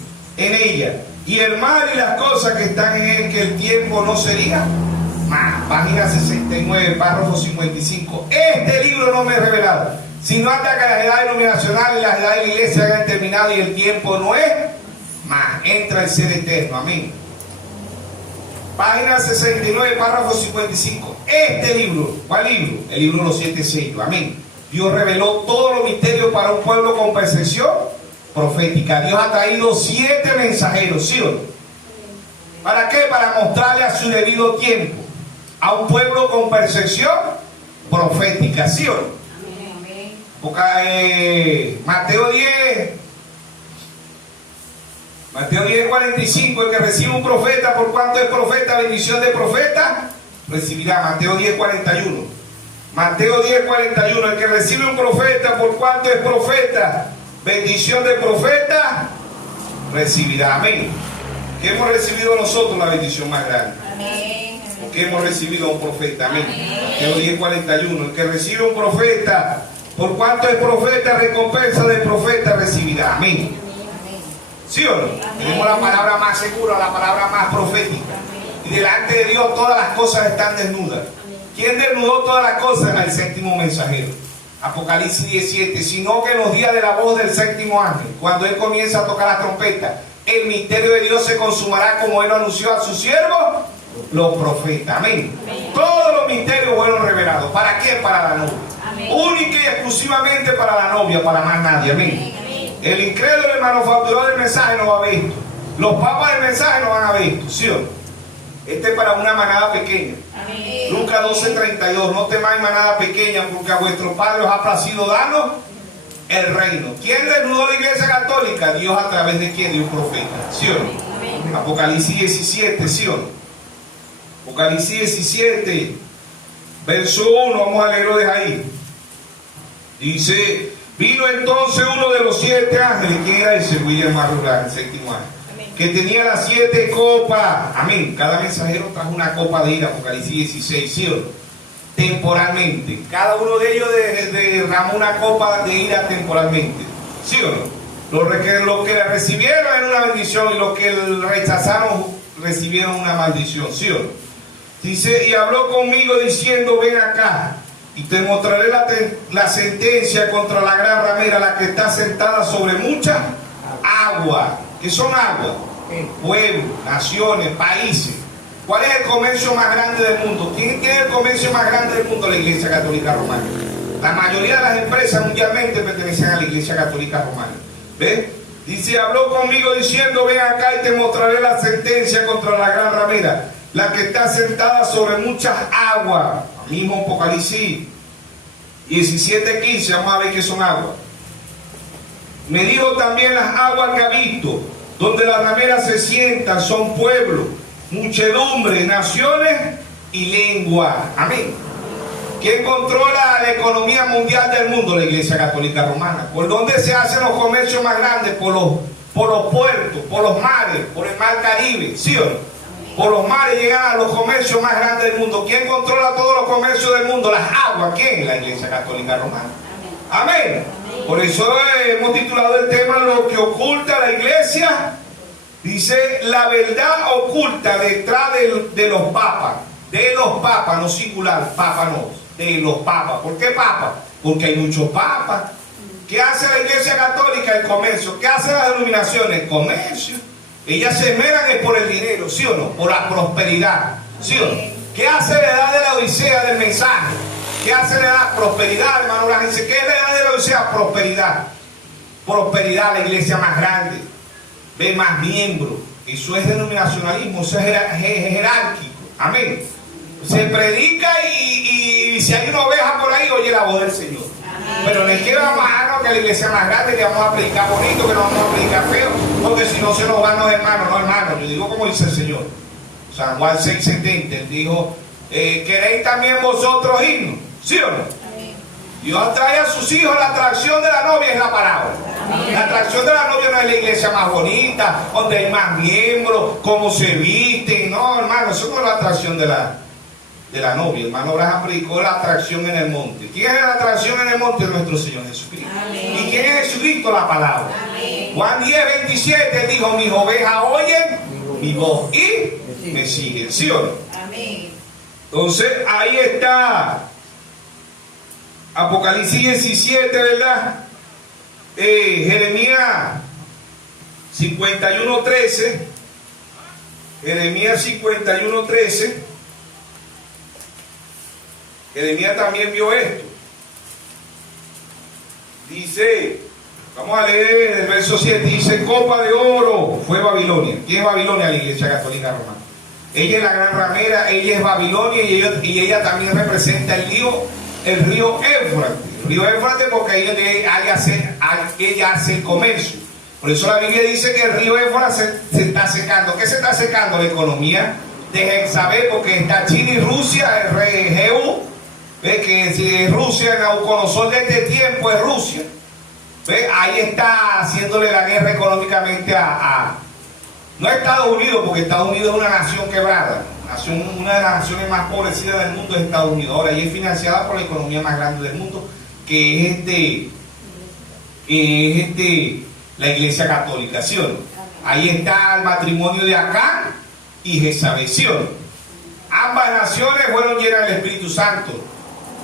ella, y el mar y las cosas que están en él, que el tiempo no sería más. Página 69, párrafo 55. Este libro no me he revelado, sino hasta que las edades denominacionales y las edades de la iglesia hayan terminado y el tiempo no es más. Entra el ser eterno. Amén. Página 69, párrafo 55. Este libro, ¿cuál libro? El libro de los 7 sellos. Amén. Dios reveló todos los misterios para un pueblo con percepción profética. Dios ha traído 7 mensajeros, ¿sí o no? ¿Para qué? Para mostrarle a su debido tiempo a un pueblo con percepción profética, ¿sí o no? Amén. Mateo 10:45, el que recibe un profeta, por cuanto es profeta, bendición de profeta recibirá. Mateo 10:41. Mateo 10:41, el que recibe un profeta, por cuanto es profeta, bendición de profeta recibirá. Amén. ¿Qué hemos recibido nosotros? La bendición más grande. Amén. Porque hemos recibido a un profeta. Amén. Mateo 10:41, el que recibe un profeta, por cuanto es profeta, recompensa del profeta recibirá. Amén. ¿Sí o no? Amén. Tenemos la palabra más segura, la palabra más profética. Amén. Y delante de Dios todas las cosas están desnudas. Amén. ¿Quién desnudó todas las cosas? El séptimo mensajero. Apocalipsis 17. Sino que en los días de la voz del séptimo ángel, cuando él comienza a tocar la trompeta, el misterio de Dios se consumará, como él lo anunció a sus siervos, los profetas. Amén. Amén. Todos los misterios fueron revelados. ¿Para qué? Para la novia. Amén. Única y exclusivamente para la novia, para más nadie. Amén. Amén. El incrédulo, el manufacturador del mensaje no va a ver esto. Los papas del mensaje no van a ver esto, ¿sí o no? Este es para una manada pequeña. Amén. Lucas 12:32. No temáis manada pequeña, porque a vuestro Padre os ha placido darnos el reino. ¿Quién desnudó la iglesia católica? Dios, a través de quién, de un profeta, ¿sí o no? Amén. Apocalipsis 17, ¿sí o no? Apocalipsis 17, verso 1, vamos a leerlo de ahí. Dice: vino entonces uno de los 7 ángeles. ¿Quién era ese? William Marrulán, el séptimo ángel, que tenía las 7 copas. Amén. Cada mensajero trajo una copa de ira. Apocalipsis 16, ¿sí o no? Temporalmente. Cada uno de ellos derramó una copa de ira temporalmente, ¿sí o no? Los que la recibieron era una bendición, y los que rechazaron recibieron una maldición, ¿sí o no? Dice: y habló conmigo diciendo: ven acá, y te mostraré la sentencia contra la gran ramera, la que está sentada sobre mucha agua. ¿Qué son aguas? Pueblos, naciones, países. ¿Cuál es el comercio más grande del mundo? ¿Quién tiene el comercio más grande del mundo? La Iglesia Católica Romana. La mayoría de las empresas mundialmente pertenecen a la Iglesia Católica Romana. ¿Ves? Dice: habló conmigo diciendo: ven acá y te mostraré la sentencia contra la gran ramera, la que está sentada sobre muchas aguas. Mismo Apocalipsis 17:15. Vamos a ver qué son aguas. Me dijo también: las aguas que ha visto, donde las rameras se sientan, son pueblos, muchedumbre, naciones y lengua. Amén. ¿Quién controla la economía mundial del mundo? La Iglesia Católica Romana. ¿Por dónde se hacen los comercios más grandes? Por los puertos, por los mares, por el mar Caribe, ¿sí o no? Por los mares llegan a los comercios más grandes del mundo. ¿Quién controla todos los comercios del mundo? Las aguas. ¿Quién? La Iglesia Católica Romana. Amén. Por eso hemos titulado el tema: lo que oculta la Iglesia. Dice: la verdad oculta detrás de los papas. De los papas, no singular, papa no. De los papas. ¿Por qué papas? Porque hay muchos papas. ¿Qué hace la Iglesia Católica? El comercio. ¿Qué hacen las denominaciones? El comercio. Ellas se esmeran es por el dinero, ¿sí o no? Por la prosperidad, ¿sí o no? ¿Qué hace la edad de la odisea del mensaje? ¿Qué hace la edad? Prosperidad, hermano. La gente dice: ¿qué es la edad de la odisea? Prosperidad. Prosperidad, la iglesia más grande, ve más miembros. Eso es denominacionalismo, eso es jerárquico. Amén. Se predica y si hay una oveja por ahí, oye la voz del Señor. Pero les queda mano que la iglesia más grande, que vamos a predicar bonito, que no vamos a predicar feo, porque si no se nos van los hermanos. No, hermanos, yo digo como dice el Señor. San Juan 6:70, él dijo: ¿queréis también vosotros irnos? ¿Sí o no? Dios trae a sus hijos. La atracción de la novia es la palabra. La atracción de la novia no es la iglesia más bonita, donde hay más miembros, cómo se visten. No, hermano, eso no es la atracción de la novia. Hermano Abraham predicó la atracción en el monte. ¿Quién es la atracción en el monte? Nuestro Señor Jesucristo. Amén. ¿Y quién es Jesucristo? La palabra. Amén. Juan 10:27 dijo: mis ovejas oyen mi voz y me siguen. ¿Sí o no? Amén. Entonces ahí está Apocalipsis 17, ¿verdad? Jeremías 51:13. Jeremías 51:13. Jeremías también vio esto. Dice, vamos a leer el verso 7. Dice: copa de oro fue Babilonia. ¿Quién es Babilonia? La Iglesia Católica Romana. Ella es la gran ramera, ella es Babilonia, y ella también representa el río Éufrates. El río Éufrates, porque ahí ella hace el comercio. Por eso la Biblia dice que el río Éufrates se está secando. ¿Qué se está secando? La economía de Jezabel, porque está China y Rusia, el rey Jehú. ¿Ve? Que si es Rusia, Nabucodonosor de este tiempo es Rusia. ¿Ve? Ahí está haciéndole la guerra económicamente no a Estados Unidos, porque Estados Unidos es una nación quebrada. Una de las naciones más pobrecidas del mundo es Estados Unidos. Ahora, y es financiada por la economía más grande del mundo, que es la Iglesia Católica, ¿sí o no? Ahí está el matrimonio de Acán y Jezabel, ¿sí o no? Ambas naciones fueron llenas del Espíritu Santo.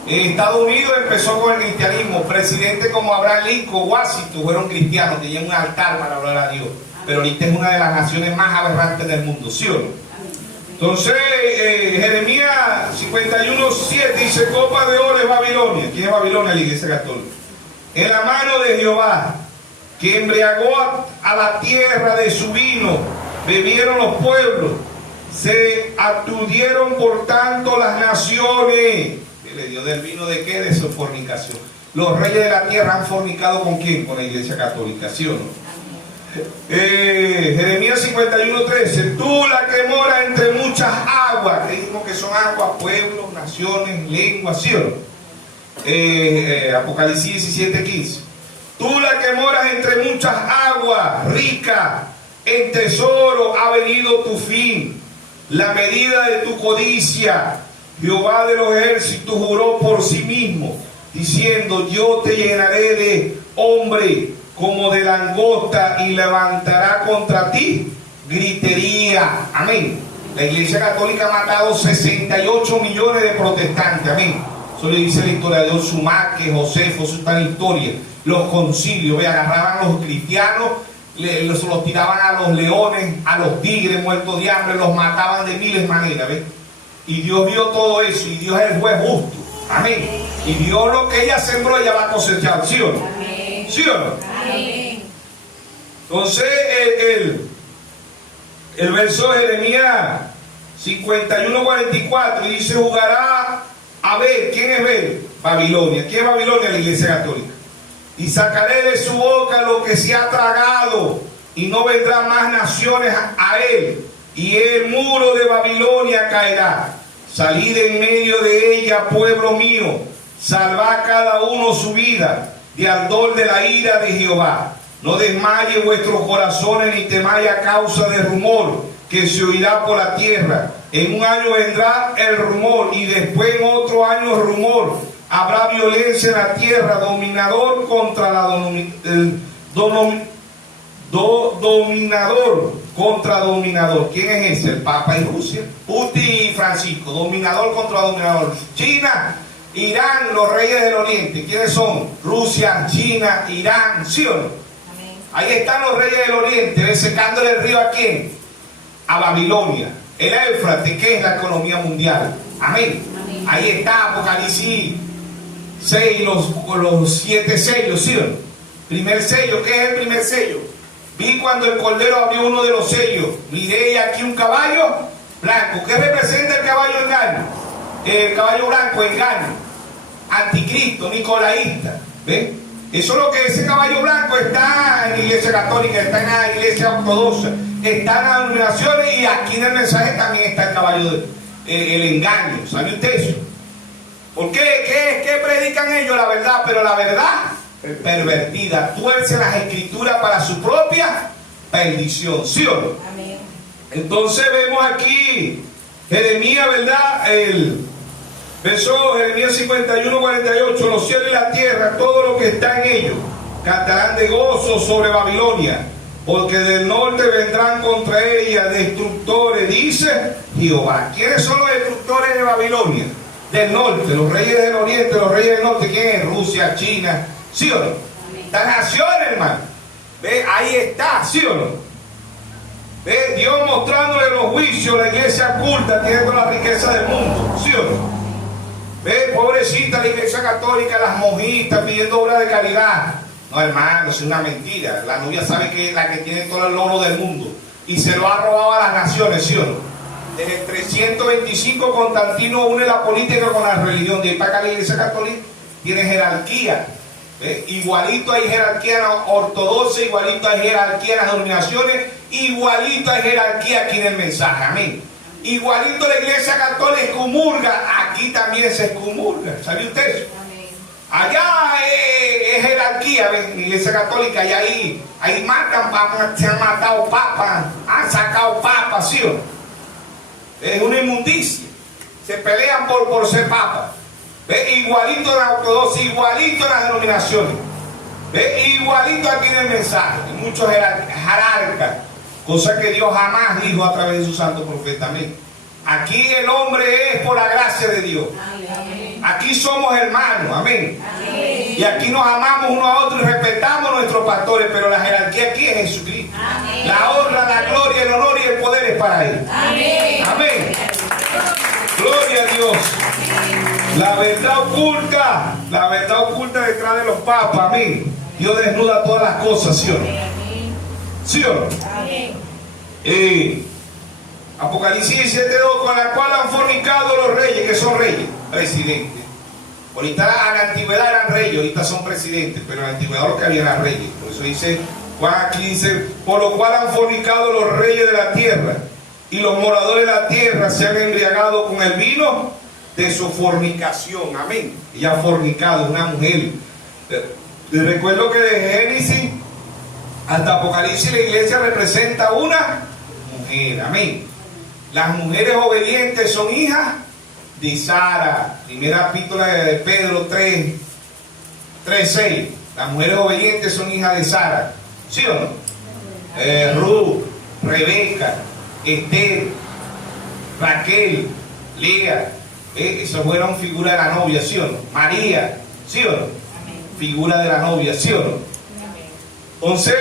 Estados Unidos empezó con el cristianismo. Presidentes como Abraham Lincoln, Washington fueron cristianos, tenían un altar para hablar a Dios. Pero ahorita es una de las naciones más aberrantes del mundo, ¿sí o no? Entonces, Jeremías 51:7 dice: copa de oro es Babilonia. ¿Quién es Babilonia? La Iglesia Católica. En la mano de Jehová, que embriagó a la tierra de su vino, bebieron los pueblos, se aturdieron por tanto las naciones. ¿Qué le dio del vino de qué? De su fornicación. Los reyes de la tierra han fornicado ¿con quién? Con la iglesia católica, ¿sí o no? Jeremías 51:13, tú la que mora entre muchas aguas, que dijimos que son aguas, pueblos, naciones, lenguas, ¿sí o no? Apocalipsis 17:15, tú la que moras entre muchas aguas, rica en tesoro, ha venido tu fin, la medida de tu codicia. Jehová de los ejércitos juró por sí mismo, diciendo, yo te llenaré de hombre como de langosta y levantará contra ti gritería. Amén. La iglesia católica ha matado 68 millones de protestantes. Amén. Eso le dice el historiador Sumaque, Josefo, eso está en la historia. Los concilios, agarraban a los cristianos, los tiraban a los leones, a los tigres muertos de hambre, los mataban de miles de maneras. ¿Ves? Y Dios vio todo eso, y Dios es el juez justo. Amén. Y Dios lo que ella sembró, ella va a cosechar, ¿sí o no? Amén. ¿Sí o no? Amén. Entonces el verso de Jeremías 51:44 dice, jugará a ver, ¿quién es ver? Babilonia. ¿Quién es Babilonia? La iglesia católica. Y sacaré de su boca lo que se ha tragado, y no vendrán más naciones a él, y el muro de Babilonia caerá. Salid en medio de ella, pueblo mío, salvad cada uno su vida de ardor de la ira de Jehová. No desmaye vuestros corazones ni temáis a causa de rumor que se oirá por la tierra. En un año vendrá el rumor, y después en otro año rumor. Habrá violencia en la tierra, dominador contra dominador contra dominador. ¿Quién es ese? El Papa y Rusia. Putin y Francisco, dominador contra dominador. China, Irán, los reyes del oriente. ¿Quiénes son? Rusia, China, Irán, ¿sí o no? Amén. Ahí están los reyes del oriente, secándole el río ¿a quién? A Babilonia. El Éufrates, que es la economía mundial. Amén. Amén. Ahí está Apocalipsis 6, los 7 sellos, ¿sí o no? Primer sello, ¿qué es el primer sello? Vi cuando el Cordero abrió uno de los sellos, miré aquí un caballo blanco. ¿Qué representa el caballo engaño? El caballo blanco, engaño, anticristo, nicolaísta. ¿Ven? Eso es lo que ese caballo blanco está en la iglesia católica, está en la iglesia ortodoxa, está en las denominaciones, y aquí en el mensaje también está el caballo, el engaño. ¿Sabe usted eso? ¿Por qué? ¿Qué predican ellos? La verdad, pero la verdad pervertida, tuerce las escrituras para su propia perdición, ¿sí o no? Amén. Entonces vemos aquí Jeremías, ¿verdad? El verso Jeremías 51:48, los cielos y la tierra, todo lo que está en ellos, cantarán de gozo sobre Babilonia, porque del norte vendrán contra ella destructores, dice Jehová. ¿Quiénes son los destructores de Babilonia? Del norte, los reyes del oriente, los reyes del norte. ¿Quién es? Rusia, China, ¿sí o no? Estas naciones, hermano. ¿Ve? Ahí está, ¿sí o no? ¿Ve? Dios mostrándole los juicios, la iglesia oculta tiene toda la riqueza del mundo, ¿sí o no? ¿Ve? Pobrecita la iglesia católica, las monjitas pidiendo obras de caridad. No, hermano, es una mentira. La novia sabe que es la que tiene todo el oro del mundo y se lo ha robado a las naciones, ¿sí o no? Desde el 325 Constantino une la política con la religión. De ahí para acá la iglesia católica tiene jerarquía. ¿Ve? Igualito hay jerarquía ortodoxa, igualito hay jerarquía en las denominaciones, igualito hay jerarquía aquí en el mensaje. Amén. Igualito la iglesia católica excomulga, aquí también se excomulga. ¿Sabe usted eso? Amén. Allá es jerarquía, ¿ven? En la iglesia católica, y ahí matan papas, se han matado papas, han sacado papas, ¿sí o no? Es una inmundicia. Se pelean por ser papas. ¿Ve? Igualito en la ortodoxia, igualito en las denominaciones. ¿Ve? Igualito aquí en el mensaje. Hay muchos jerarcas, cosa que Dios jamás dijo a través de su santo profeta. Amén. Aquí el hombre es por la gracia de Dios. Amén. Aquí somos hermanos. Amén. Amén. Y aquí nos amamos uno a otro y respetamos a nuestros pastores, pero la jerarquía aquí es Jesucristo. Amén. La honra, la gloria, el honor y el poder es para Él. Amén. Amén. Gloria a Dios. La verdad oculta detrás de los papas. Amén. Dios desnuda todas las cosas, ¿sí o no? Amén. ¿Sí o no? Amén. Apocalipsis 17:2, con la cual han fornicado los reyes, que son reyes, presidentes. Ahorita en la antigüedad eran reyes, ahorita son presidentes, pero en la antigüedad lo que había eran reyes. Por eso dice Juan aquí, dice, por lo cual han fornicado los reyes de la tierra, y los moradores de la tierra se han embriagado con el vino de su fornicación. Amén. Ella ha fornicado, una mujer. Les recuerdo que de Génesis hasta Apocalipsis la iglesia representa una mujer. Amén. Las mujeres obedientes son hijas de Sara. Primera epístola de Pedro 3:6. Las mujeres obedientes son hijas de Sara. ¿Sí o no? Ruth, Rebeca, Esther, Raquel, Lea. Esas fueron figuras de la novia, ¿sí o no? María, ¿sí o no? Figura de la novia, ¿sí o no? Entonces,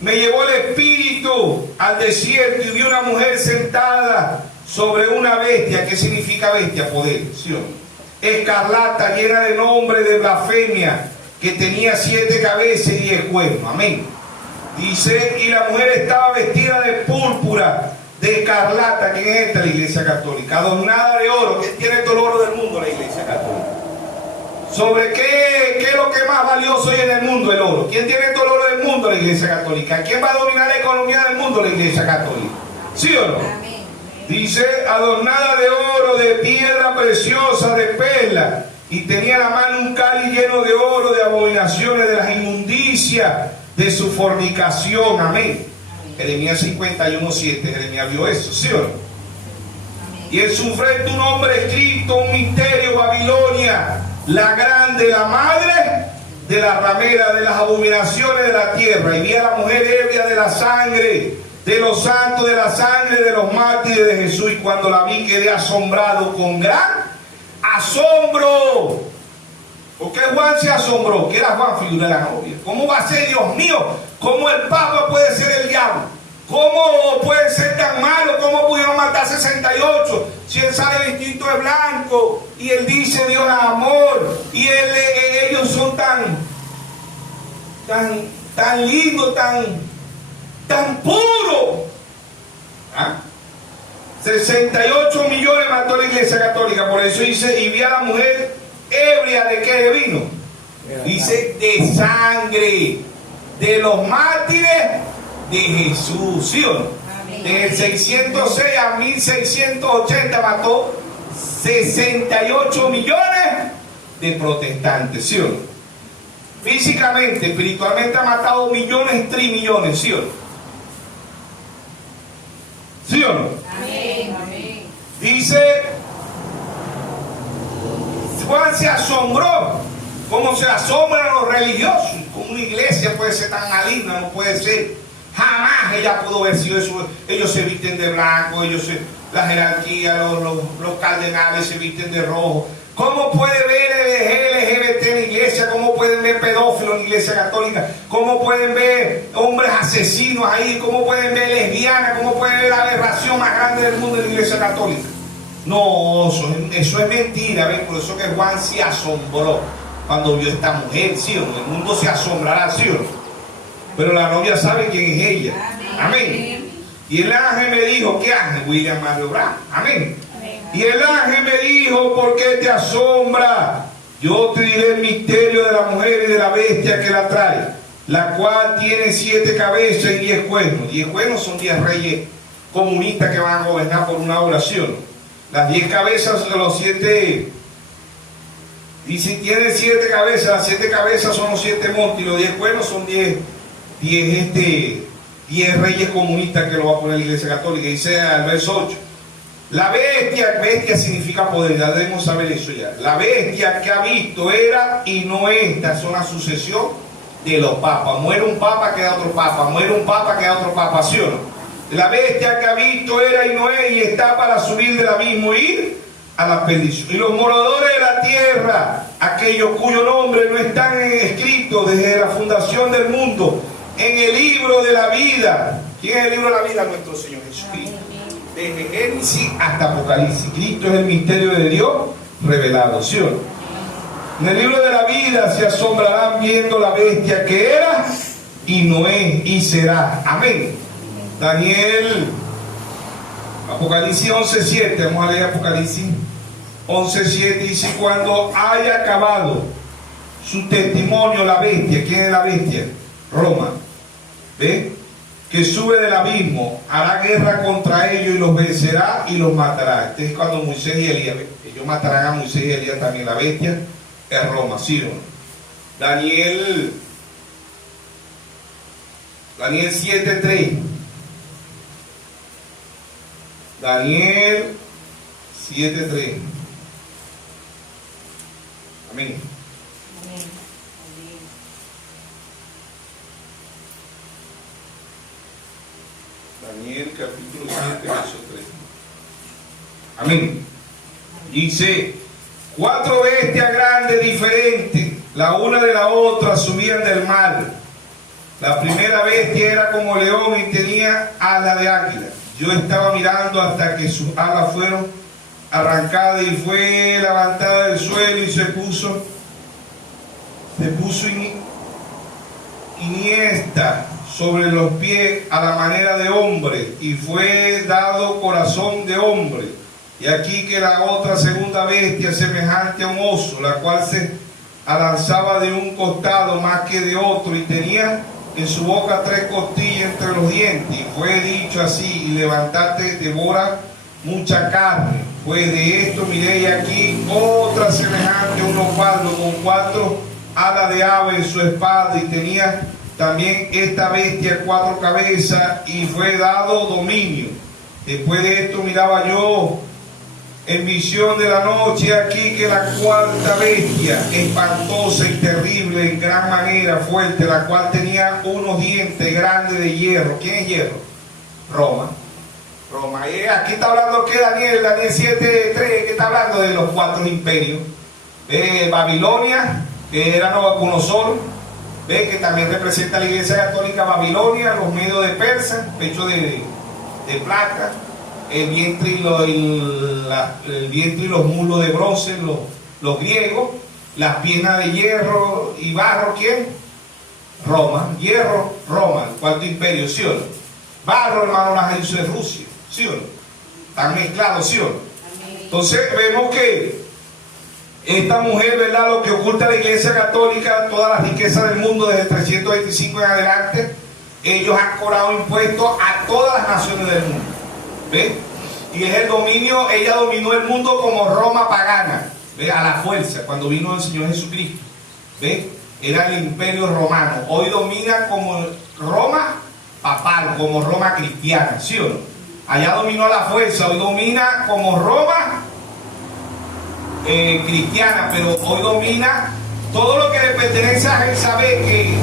me llevó el espíritu al desierto y vi una mujer sentada sobre una bestia. ¿Qué significa bestia? Poder, ¿sí o no? Escarlata, llena de nombre de blasfemia, que tenía 7 cabezas y 10 cuernos. Amén. Dice, y la mujer estaba vestida de púrpura, de escarlata. ¿Quién es esta? La iglesia católica. Adornada de oro. ¿Quién tiene todo el oro del mundo? La iglesia católica. ¿Sobre qué es lo que más valioso hay en el mundo? El oro. ¿Quién tiene todo el oro del mundo? La iglesia católica. ¿Quién va a dominar la economía del mundo? La iglesia católica. ¿Sí o no? Amén. Dice, adornada de oro, de piedra preciosa, de perla, y tenía en la mano un cáliz lleno de oro, de abominaciones, de las inmundicias de su fornicación. Amén. Jeremías 51:7. Jeremías vio eso, ¿sí o no? Y en su frente un nombre escrito, un misterio, Babilonia, la grande, la madre de la ramera, de las abominaciones de la tierra. Y vi a la mujer ebria de la sangre de los santos, de la sangre de los mártires de Jesús. Y cuando la vi quedé asombrado con gran asombro. ¿Por qué Juan se asombró? ¿Qué era Juan? Figura de la novia. ¿Cómo va a ser, Dios mío? ¿Cómo el Papa puede ser el diablo? ¿Cómo puede ser tan malo? ¿Cómo pudieron matar 68? Si él sale vestido de blanco y él dice Dios es amor, y ellos son tan lindos, tan puros. ¿Ah? 68 millones mató la iglesia católica. Por eso dice, y vi a la mujer ebria de qué vino. Dice de sangre de los mártires de Jesús, ¿sí o no? Del 606 a 1680 mató 68 millones de protestantes, ¿sí o no? Físicamente, espiritualmente ha matado millones, trimillones, ¿sí o no? ¿Sí o no? Amén. Amén. Dice, Juan se asombró, como se asombran los religiosos. Como una iglesia puede ser tan maligna, no puede ser. Jamás ella pudo haber sido eso. Ellos se visten de blanco, la jerarquía, los cardenales se visten de rojo. ¿Cómo puede ver LGBT en la iglesia? ¿Cómo pueden ver pedófilos en la iglesia católica? ¿Cómo pueden ver hombres asesinos ahí? ¿Cómo pueden ver lesbianas? ¿Cómo pueden ver la aberración más grande del mundo en la iglesia católica? No, eso es mentira, ¿ven? Por eso que Juan se asombró cuando vio a esta mujer, ¿sí o no? El mundo se asombrará, ¿sí o no? Pero la novia sabe quién es ella. Amén. Y el ángel me dijo, ¿qué ángel? William Mario Brown. Amén. Y el ángel me dijo, ¿por qué te asombra? Yo te diré el misterio de la mujer y de la bestia que la trae, la cual tiene 7 cabezas y 10 cuernos. 10 cuernos son 10 reyes comunistas que van a gobernar por una oración. Las 10 cabezas de los 7, dice, tiene 7 cabezas. Las 7 cabezas son los 7 montes y los 10 cuernos son 10 reyes comunistas que lo va a poner la iglesia católica. Dice al verso 8, la bestia significa poder, ya debemos saber eso ya. La bestia que ha visto era y no es, esta es una sucesión de los papas. Muere un papa, queda otro papa, muere un papa, queda otro papa, ¿sí o no? La bestia que ha visto era y no es, y está para subir del abismo y ir a la perdición. Y los moradores de la tierra, aquellos cuyo nombre no están escritos desde la fundación del mundo en el libro de la vida. ¿Quién es el libro de la vida? Nuestro Señor Jesucristo. Desde Génesis hasta Apocalipsis, Cristo es el misterio de Dios revelado, ¿sí o no? En el libro de la vida se asombrarán viendo la bestia que era y no es y será. Amén. Daniel, Apocalipsis 11:7, vamos a leer Apocalipsis 11:7, dice: cuando haya acabado su testimonio la bestia. ¿Quién es la bestia? Roma. ¿Ve? Que sube del abismo, hará guerra contra ellos y los vencerá y los matará. Este es cuando Moisés y Elías, ellos matarán a Moisés y Elías también. La bestia es Roma, ¿sí o no? Daniel 7:3. Daniel 7:3. Amén. Daniel capítulo 7, verso 3. Amén. Dice: 4 bestias grandes diferentes, la una de la otra, subían del mar. La primera bestia era como león y tenía alas de águila. Yo estaba mirando hasta que sus alas fueron arrancadas y fue levantada del suelo y se puso iniesta sobre los pies a la manera de hombre, y fue dado corazón de hombre. Y aquí que la otra segunda bestia, semejante a un oso, la cual se alanzaba de un costado más que de otro, y tenía en su boca 3 costillas entre los dientes. Y fue dicho así: y levantarte, devora mucha carne. Pues de esto miré, y aquí otra semejante a un leopardo, con 4 alas de ave en su espada, y tenía también esta bestia 4 cabezas, y fue dado dominio. Después de esto miraba yo en visión de la noche, aquí que la cuarta bestia, espantosa y terrible en gran manera fuerte, la cual tenía unos dientes grandes de hierro. ¿Quién es hierro? Roma. Y aquí está hablando que Daniel 7:3, que está hablando de los 4 imperios. Babilonia, que era Nabucodonosor, que también representa la Iglesia Católica. Babilonia, los medios de Persa, pecho de plata, el vientre y los muslos de bronce, los griegos, las piernas de hierro y barro. ¿Quién? Roma. Hierro, Roma, el 4 imperio, ¿sí o no? Barro, hermano, las de Rusia, ¿sí o no? Están mezclados, ¿sí o no? Entonces vemos que esta mujer, ¿verdad?, lo que oculta la Iglesia Católica, todas las riquezas del mundo desde el 325 en adelante, ellos han cobrado impuestos a todas las naciones del mundo. ¿Ve? Y es el dominio, ella dominó el mundo como Roma pagana, ¿ve? A la fuerza, cuando vino el Señor Jesucristo. ¿Ve? Era el imperio romano. Hoy domina como Roma papal, como Roma cristiana, ¿sí o no? Allá dominó a la fuerza, hoy domina como Roma cristiana, pero hoy domina todo lo que le pertenece a Jezabel,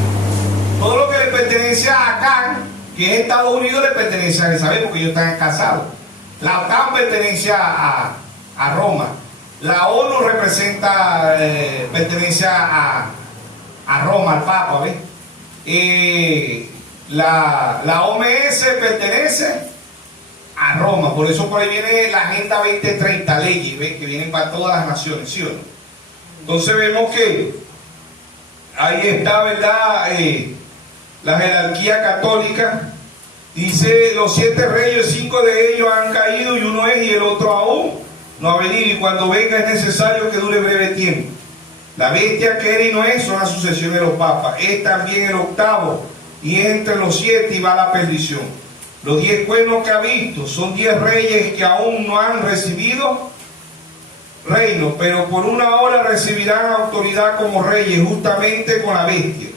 todo lo que le pertenece a Acán, que es Estados Unidos, le pertenece a Jezabel porque ellos están casados. La OTAN pertenece a Roma. La ONU pertenece a Roma, al Papa, ¿ves? La OMS pertenece a Roma. Por eso por ahí viene la Agenda 2030, leyes, ¿ves?, que vienen para todas las naciones, ¿sí o no? Entonces vemos que ahí está, ¿verdad?, la jerarquía católica. Dice: los 7 reyes, 5 de ellos han caído, y uno es, y el otro aún no ha venido, y cuando venga es necesario que dure breve tiempo. La bestia que era y no es son la sucesión de los papas. Es también el 8º, y es entre los 7 y va a la perdición. Los 10 cuernos que ha visto son 10 reyes que aún no han recibido reino, pero por una hora recibirán autoridad como reyes, justamente con la bestia.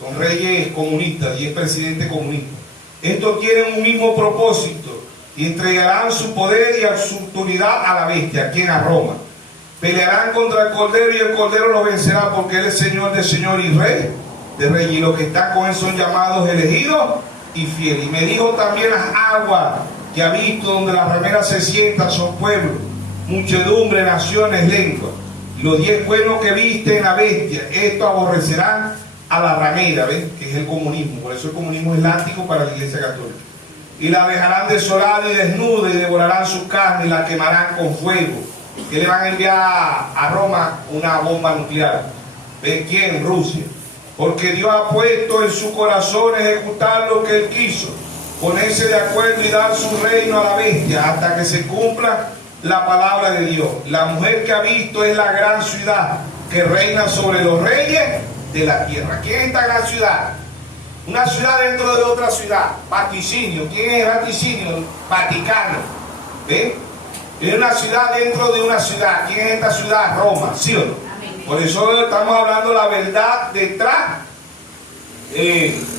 Son reyes comunistas, 10 presidentes comunistas. Estos tienen un mismo propósito y entregarán su poder y su autoridad a la bestia, quien a Roma. Pelearán contra el Cordero, y el Cordero los vencerá, porque Él es Señor de Señor y Rey de Rey, y los que están con Él son llamados, elegidos y fieles. Y me dijo también: las aguas que ha visto, donde las rameras se sientan, son pueblos, muchedumbre, naciones, lenguas. Y los 10 cuernos que viste en la bestia, esto aborrecerán a la ramera, ¿ven? Que es el comunismo. Por eso el comunismo es látigo para la Iglesia Católica. Y la dejarán desolada y desnuda, y devorarán su carne y la quemarán con fuego. que le van a enviar a Roma una bomba nuclear. ¿De quién? Rusia. Porque Dios ha puesto en su corazón ejecutar lo que Él quiso, ponerse de acuerdo y dar su reino a la bestia hasta que se cumpla la palabra de Dios. La mujer que ha visto es la gran ciudad que reina sobre los reyes de la tierra. ¿Quién es esta gran ciudad? Una ciudad dentro de otra ciudad. Vaticinio. ¿Quién es Vaticinio? Vaticano. ¿Ven? Es una ciudad dentro de una ciudad. ¿Quién es esta ciudad? Roma. ¿Sí o no? Por eso estamos hablando la verdad detrás,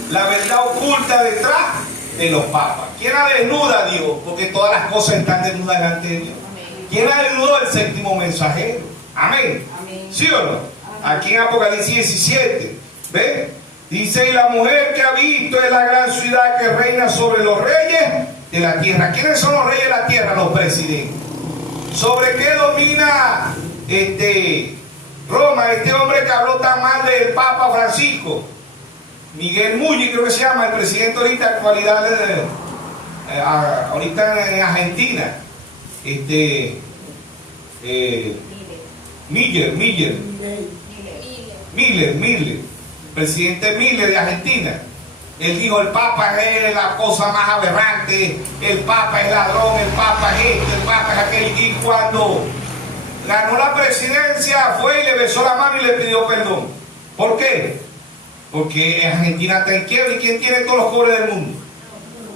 la verdad oculta detrás de los papas. ¿Quién la desnuda? Dios, porque todas las cosas están desnudas delante de Dios. ¿Quién la desnudó? El séptimo mensajero. Amén. ¿Sí o no? Aquí en Apocalipsis 17, ¿ven? Dice, y la mujer que ha visto es la gran ciudad que reina sobre los reyes de la tierra. ¿Quiénes son los reyes de la tierra? Los presidentes. ¿Sobre qué domina Roma? Este hombre que habló tan mal del Papa Francisco, Miguel Muji, creo que se llama, el presidente ahorita, actualidad ahorita en Argentina. Miller, presidente Miller de Argentina. Él dijo, el Papa es la cosa más aberrante, el Papa es ladrón, el Papa es esto, el Papa es aquel. Y cuando ganó la presidencia fue y le besó la mano y le pidió perdón. ¿Por qué? Porque Argentina está en quiebra. ¿Y quién tiene todos los cobres del mundo?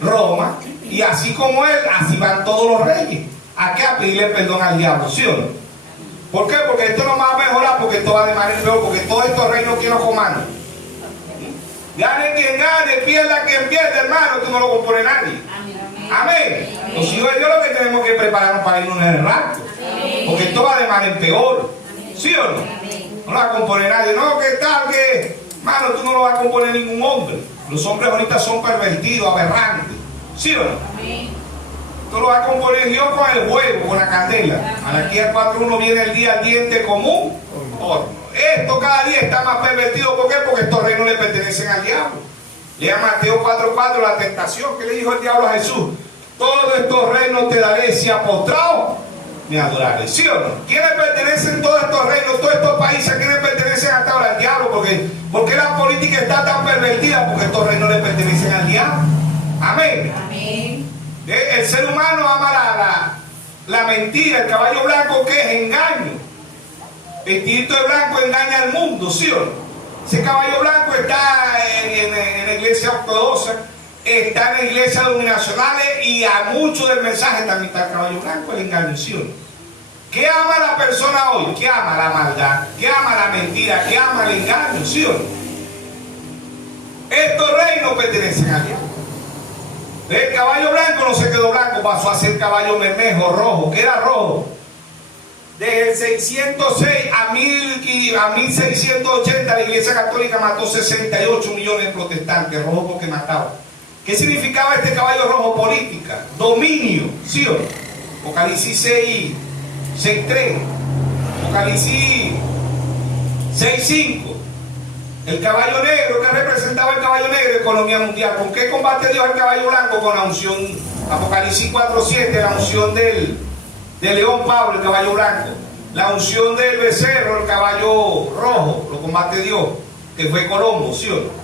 Roma. Y así como él, así van todos los reyes. ¿A qué? A pedirle perdón al diablo, ¿sí o no? ¿Por qué? Porque esto no va a mejorar, porque esto va de manera peor, porque todos estos reinos que nos comandan. Gane quien gane, pierda quien pierda, hermano, tú no lo compone nadie. Amén. Los hijos de Dios lo que tenemos que prepararnos para irnos en el rapto, porque esto va de manera peor, ¿sí o no? No lo va a componer nadie. No, ¿qué tal? Que, hermano, tú no lo vas a componer ningún hombre. Los hombres ahorita son pervertidos, aberrantes, ¿sí o no? Esto lo va a componer Dios con el huevo, con la candela. Aquí al 4:1 viene el día al diente común. Esto cada día está más pervertido. ¿Por qué? Porque estos reinos le pertenecen al diablo. Lea Mateo 4:4, la tentación que le dijo el diablo a Jesús. Todos estos reinos te daré si postrado me adoraré. ¿Sí o no? ¿Quiénes pertenecen todos estos reinos, todos estos países? ¿A quiénes pertenecen hasta ahora? Al diablo. ¿Por qué la política está tan pervertida? Porque estos reinos le pertenecen al diablo. Amén. El ser humano ama la mentira, el caballo blanco, que es engaño. Vestidito de blanco engaña al mundo, ¿sí o no? Ese caballo blanco está en la iglesia ortodoxa, está en iglesias denominacionales, y a muchos del mensaje también está el caballo blanco, el engaño, ¿sí o no? ¿Qué ama la persona hoy? ¿Qué ama la maldad? ¿Qué ama la mentira? ¿Qué ama el engaño? ¿Sí o no? Estos reinos pertenecen a Dios. El caballo blanco no se quedó blanco, pasó a ser caballo bermejo, rojo. ¿Qué era rojo? Desde el 606 a 1680 la Iglesia Católica mató 68 millones de protestantes, rojo porque mataba. ¿Qué significaba este caballo rojo? Política, dominio, ¿sí o no? Apocalipsis 6:3, Apocalipsis 6:5. El caballo negro, que representaba el caballo negro, economía mundial. ¿Con qué combate Dios el caballo blanco? Con la unción. Apocalipsis 4:7, la unción del león Pablo, el caballo blanco. La unción del becerro, el caballo rojo, lo combate Dios, que fue Colombo, ¿sí o no?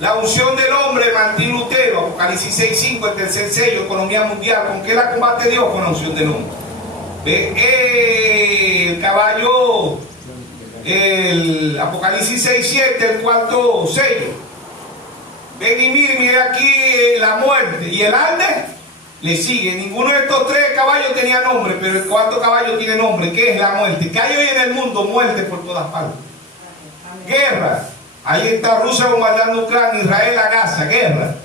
La unción del hombre, Martín Lutero, Apocalipsis 6:5, el tercer sello, economía mundial. ¿Con qué la combate Dios? Con la unción del hombre. El caballo, el Apocalipsis 6:7, el cuarto sello. Ven y mire aquí la muerte. Y el ande le sigue. Ninguno de estos tres caballos tenía nombre, pero el cuarto caballo tiene nombre, que es la muerte. ¿Qué hay hoy en el mundo? Muerte por todas partes. Guerra. Ahí está Rusia bombardeando Ucrania, Israel a Gaza, guerra.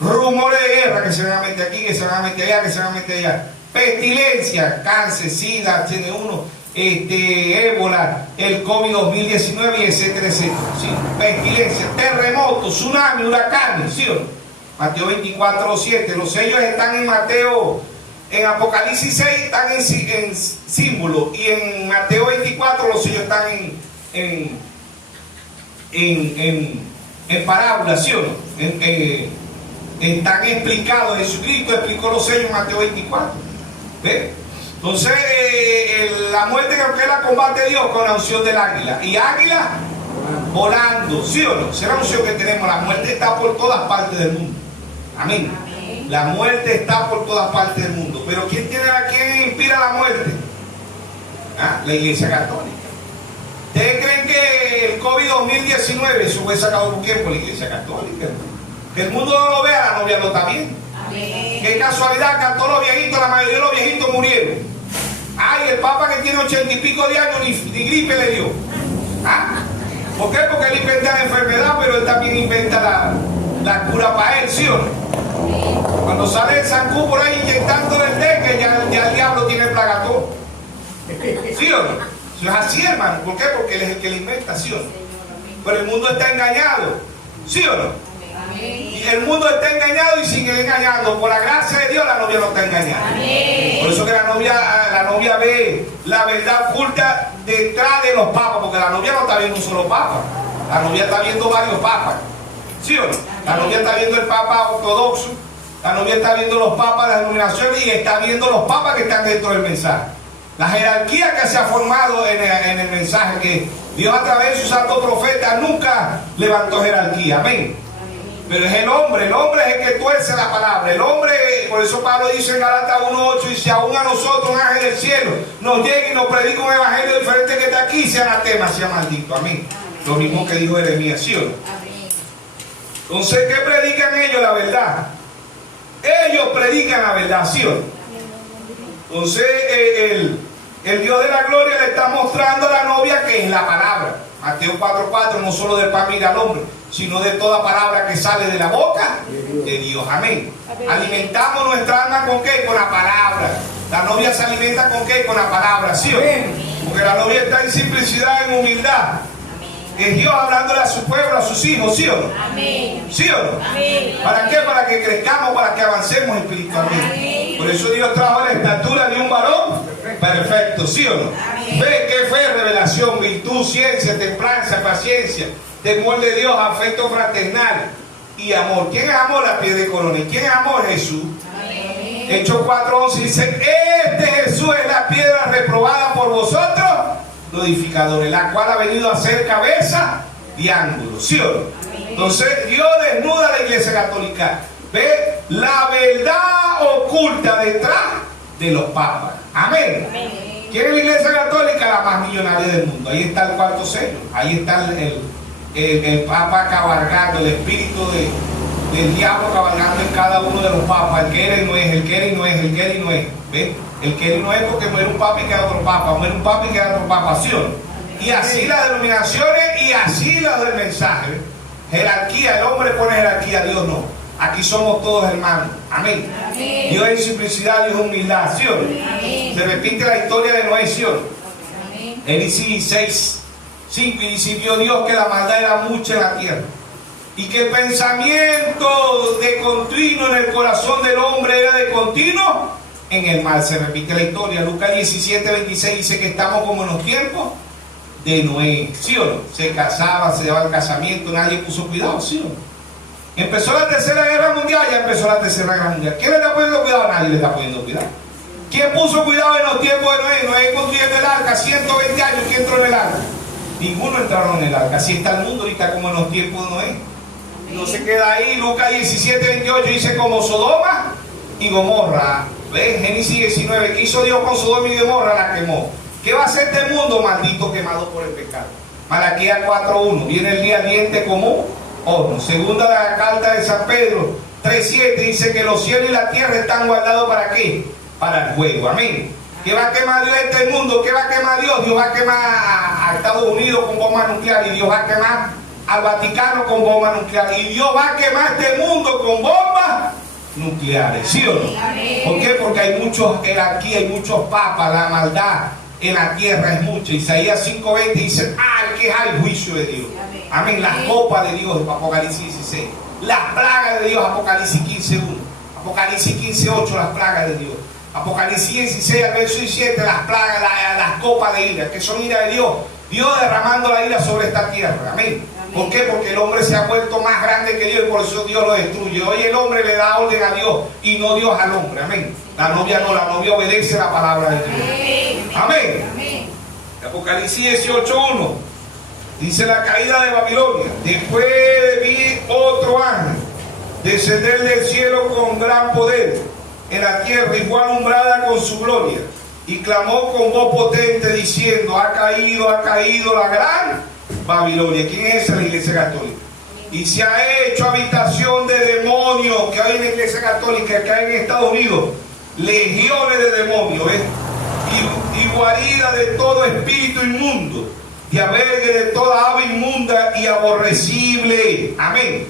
Rumores de guerra, que se van a meter aquí, que se van a meter allá, que se van a meter allá. Pestilencia, cáncer, SIDA, tiene uno, ébola, el COVID 2019, y etcétera, etcétera. ¿Sí? Pestilencia, terremotos, tsunami, huracanes, ¿sí o no? Mateo 24:7. Los sellos están en Mateo, en Apocalipsis 6 están en símbolo, y en Mateo 24 los sellos están en parábola, ¿sí o no? Están explicados. Jesucristo explicó los sellos en Mateo 24. ¿Ves? Entonces, la muerte creo que la combate Dios con la unción del águila. Y águila volando, ¿sí o no? Esa es la unción que tenemos. La muerte está por todas partes del mundo. Amén. La muerte está por todas partes del mundo. Pero ¿quién inspira la muerte? ¿Ah? La Iglesia Católica. ¿Ustedes creen que el COVID 2019 eso fue sacado por quién? Por la Iglesia Católica. Que el mundo no lo vea, la novia no está bien. Qué casualidad que a todos los viejitos, la mayoría de los viejitos murieron. Ay, el Papa que tiene 80 y pico de años ni gripe le dio. ¿Ah? ¿Por qué? Porque él inventa la enfermedad, pero él también inventa la cura para él, ¿sí o no? Cuando sale el zancú por ahí inyectándole el dengue, ya el diablo tiene plagatón. ¿Sí o no? Eso es así, hermano. ¿Por qué? Porque él es el que le inventa, ¿sí o no? Pero el mundo está engañado, ¿sí o no? Y el mundo está engañado y sigue engañando. Por la gracia de Dios la novia no está engañada. Por eso que la novia ve la verdad oculta detrás de los papas, porque la novia no está viendo un solo papa, la novia está viendo varios papas, ¿sí o no? La novia está viendo el papa ortodoxo, la novia está viendo los papas de las denominaciones y está viendo los papas que están dentro del mensaje. La jerarquía que se ha formado en el mensaje, que Dios a través de su santo profeta nunca levantó jerarquía, amén. Pero es el hombre es el que tuerce la palabra. El hombre, por eso Pablo dice en Gálatas 1:8, y si aún a nosotros un ángel del cielo nos llega y nos predica un evangelio diferente que está aquí, sea anatema, sea maldito, amén. Lo mismo que dijo Jeremías, ¿sí o no? Entonces, ¿qué predican ellos? La verdad. Ellos predican la verdad, ¿sí o no? Entonces, el Dios de la gloria le está mostrando a la novia que es la palabra. Mateo 4:4, no solo del pan vive al hombre, sino de toda palabra que sale de la boca de Dios. Amén. Alimentamos nuestra alma ¿con qué? Con la palabra. La novia se alimenta ¿con qué? Con la palabra, ¿sí o no? Porque la novia está en simplicidad, en humildad. Es Dios hablándole a su pueblo, a sus hijos, ¿sí o no? ¿Sí o no? ¿Para qué? Para que crezcamos, para que avancemos espiritualmente. Por eso Dios trajo la estatura de un varón perfecto, ¿sí o no? Fe, qué fe, revelación, virtud, ciencia, templanza, paciencia, temor de Dios, afecto fraternal y amor. ¿Quién es amor? La piel de corona. ¿Y quién es amor? Jesús. Hechos 4:11 dice: este Jesús es la piedra reprobada por vosotros, los edificadores, la cual ha venido a ser cabeza de ángulo, ¿sí o no? Entonces Dios desnuda a la Iglesia Católica. Ve la verdad oculta detrás de los papas. Amén. ¿Quién es la Iglesia Católica? La más millonaria del mundo. Ahí está el cuarto sello. Ahí está el Papa cabalgando, el espíritu del diablo cabalgando en cada uno de los papas. El que era y no es, el que era y no es, el que era y no es. ¿Ves? El que era y no es porque muere un papa y queda otro papa, muere un papa y queda otro papa, ¿sí o no? Y así las denominaciones y así las del mensaje. Jerarquía, el hombre pone jerarquía, Dios no. Aquí somos todos hermanos. Amén. Dios es simplicidad, Dios es humildad, ¿sí o no? Se repite la historia de Noé, ¿sí o no? Génesis 6:5 y dice: vio Dios que la maldad era mucha en la tierra y que el pensamiento de continuo en el corazón del hombre era de continuo en el mal. Se repite la historia. Lucas 17:26 dice que estamos como en los tiempos de Noé, ¿sí o no? Se casaba, se llevaba al casamiento, nadie puso cuidado, ¿sí o no? Empezó la tercera guerra mundial, ya empezó la tercera guerra mundial. ¿Quién le está poniendo cuidado? Nadie le está poniendo cuidado. ¿Quién puso cuidado en los tiempos de Noé? Noé construyendo el arca, 120 años, ¿quién entró en el arca? Ninguno entraron en el arca. Así está el mundo ahorita como en los tiempos de Noé. No se queda ahí. Lucas 17:28 dice: como Sodoma y Gomorra. ¿Ves? Génesis 19, ¿qué hizo Dios con Sodoma y Gomorra? La quemó. ¿Qué va a hacer este mundo? Maldito, quemado por el pecado. Malaquías 4:1, viene el día ardiente como horno. Segunda la carta de San Pedro 3:7 dice que los cielos y la tierra están guardados ¿para qué? Para el fuego. Amén. ¿Qué va a quemar Dios este mundo? ¿Qué va a quemar Dios? Dios va a quemar a Estados Unidos con bomba nuclear, y Dios va a quemar al Vaticano con bomba nuclear, y Dios va a quemar este mundo con bombas nucleares, ¿sí o no? ¿Por qué? Porque hay muchos jerarquías, hay muchos papas, la maldad en la tierra es mucha. Isaías 5:20 dice: ¡ay, que hay juicio de Dios! Amén. Las copas de Dios, Apocalipsis 16. Las plagas de Dios, Apocalipsis 15:1. Apocalipsis 15:8, las plagas de Dios. Apocalipsis 16, al verso 17, las plagas, las copas de ira, que son ira de Dios. Dios derramando la ira sobre esta tierra. Amén. ¿Por qué? Porque el hombre se ha vuelto más grande que Dios y por eso Dios lo destruye. Hoy el hombre le da orden a Dios y no Dios al hombre. Amén. La novia no, la novia obedece la palabra de Dios. Amén. Amén. Apocalipsis 18:1 dice la caída de Babilonia. Después vi otro ángel descender del cielo con gran poder en la tierra y fue alumbrada con su gloria. Y clamó con voz potente diciendo: ha caído la gran Babilonia. ¿Quién es esa? La Iglesia Católica. Y se ha hecho habitación de demonios, que hay en la Iglesia Católica, que hay en Estados Unidos, legiones de demonios, ¿ves? Y guarida de todo espíritu inmundo, y albergue de toda ave inmunda y aborrecible. Amén.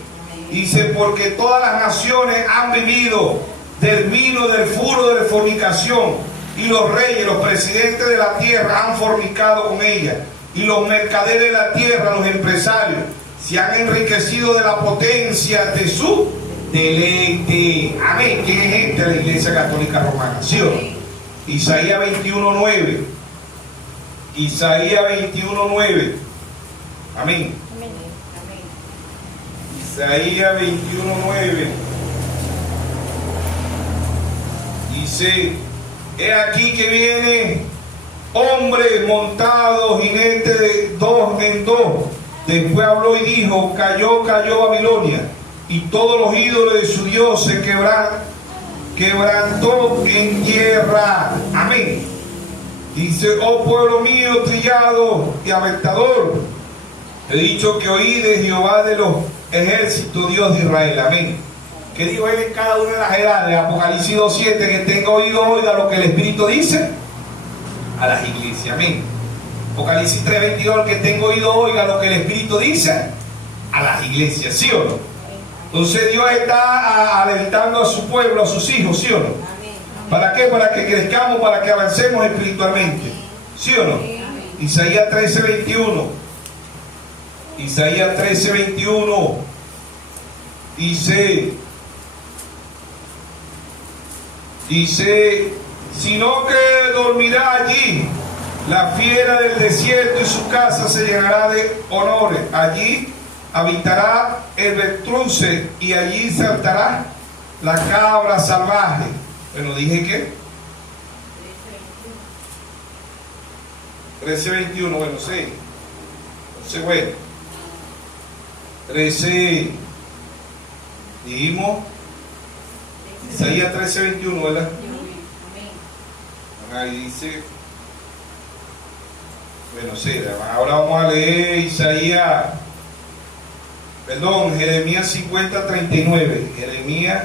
Dice: porque todas las naciones han bebido del vino del furor de la fornicación, y los reyes, los presidentes de la tierra han fornicado con ella, y los mercaderes de la tierra, los empresarios, se han enriquecido de la potencia de su deleite. Amén. ¿Quién es esta? La Iglesia Católica Romana. ¿Sí o no? Isaías 21:9. Isaías 21:9. Amén. Isaías 21:9. Dice: he aquí que viene hombres montados, jinetes de dos en dos. Después habló y dijo: cayó Babilonia, y todos los ídolos de su Dios se quebrantó en tierra. Amén. Dice: oh pueblo mío, trillado y aventador, he dicho que oí de Jehová de los ejércitos, Dios de Israel. Amén. ¿Qué dijo él en cada una de las edades? Apocalipsis 2:7, que tenga oído oiga lo que el Espíritu dice a las iglesias. Amén. Apocalipsis 3:22, el que tenga oído oiga lo que el Espíritu dice a las iglesias. ¿Sí o no? Entonces Dios está alentando a su pueblo, a sus hijos. ¿Sí o no? ¿Para qué? Para que crezcamos, para que avancemos espiritualmente. ¿Sí o no? Isaías 13:21. Isaías 13:21 dice: sino que dormirá allí la fiera del desierto y su casa se llenará de honores. Allí habitará el avestruz y allí saltará la cabra salvaje. Bueno, dije que 13:21, bueno, sí. Entonces, bueno, 13, dijimos, Isaías 13:21, ¿verdad? Ahí dice, bueno, sí, ahora vamos a leer Jeremías 50:39. Jeremías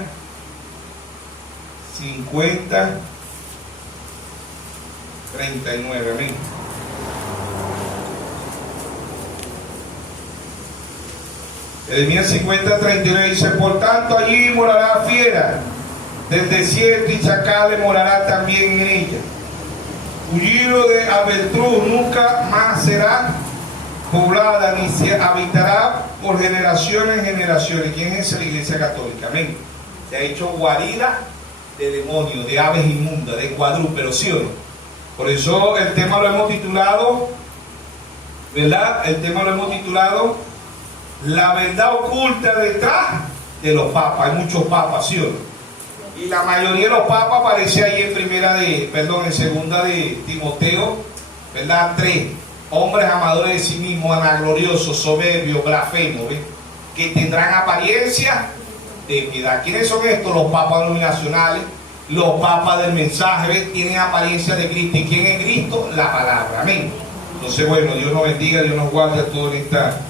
50:39. Amén. Jeremías 50:39 dice: por tanto allí morará fiera del desierto y chacales morará también en ella. Hullido de avestruz nunca más será poblada, ni se habitará por generaciones en generaciones. ¿Quién es la Iglesia Católica? Amén. Se ha hecho guarida de demonios, de aves inmundas, de cuadrúpedos. ¿Sí o no? Por eso el tema lo hemos titulado, ¿verdad? El tema lo hemos titulado la verdad oculta detrás de los papas. Hay muchos papas, ¿sí o no? Y la mayoría de los papas aparece ahí en segunda de Timoteo, ¿verdad? 3. Hombres amadores de sí mismos, vanagloriosos, soberbios, blasfemos, ¿ves? Que tendrán apariencia de piedad. ¿Quiénes son estos? Los papas denominacionales, los papas del mensaje, ¿ves? Tienen apariencia de Cristo. ¿Y quién es Cristo? La palabra. Amén. Entonces, bueno, Dios nos bendiga, Dios nos guarde a todos en esta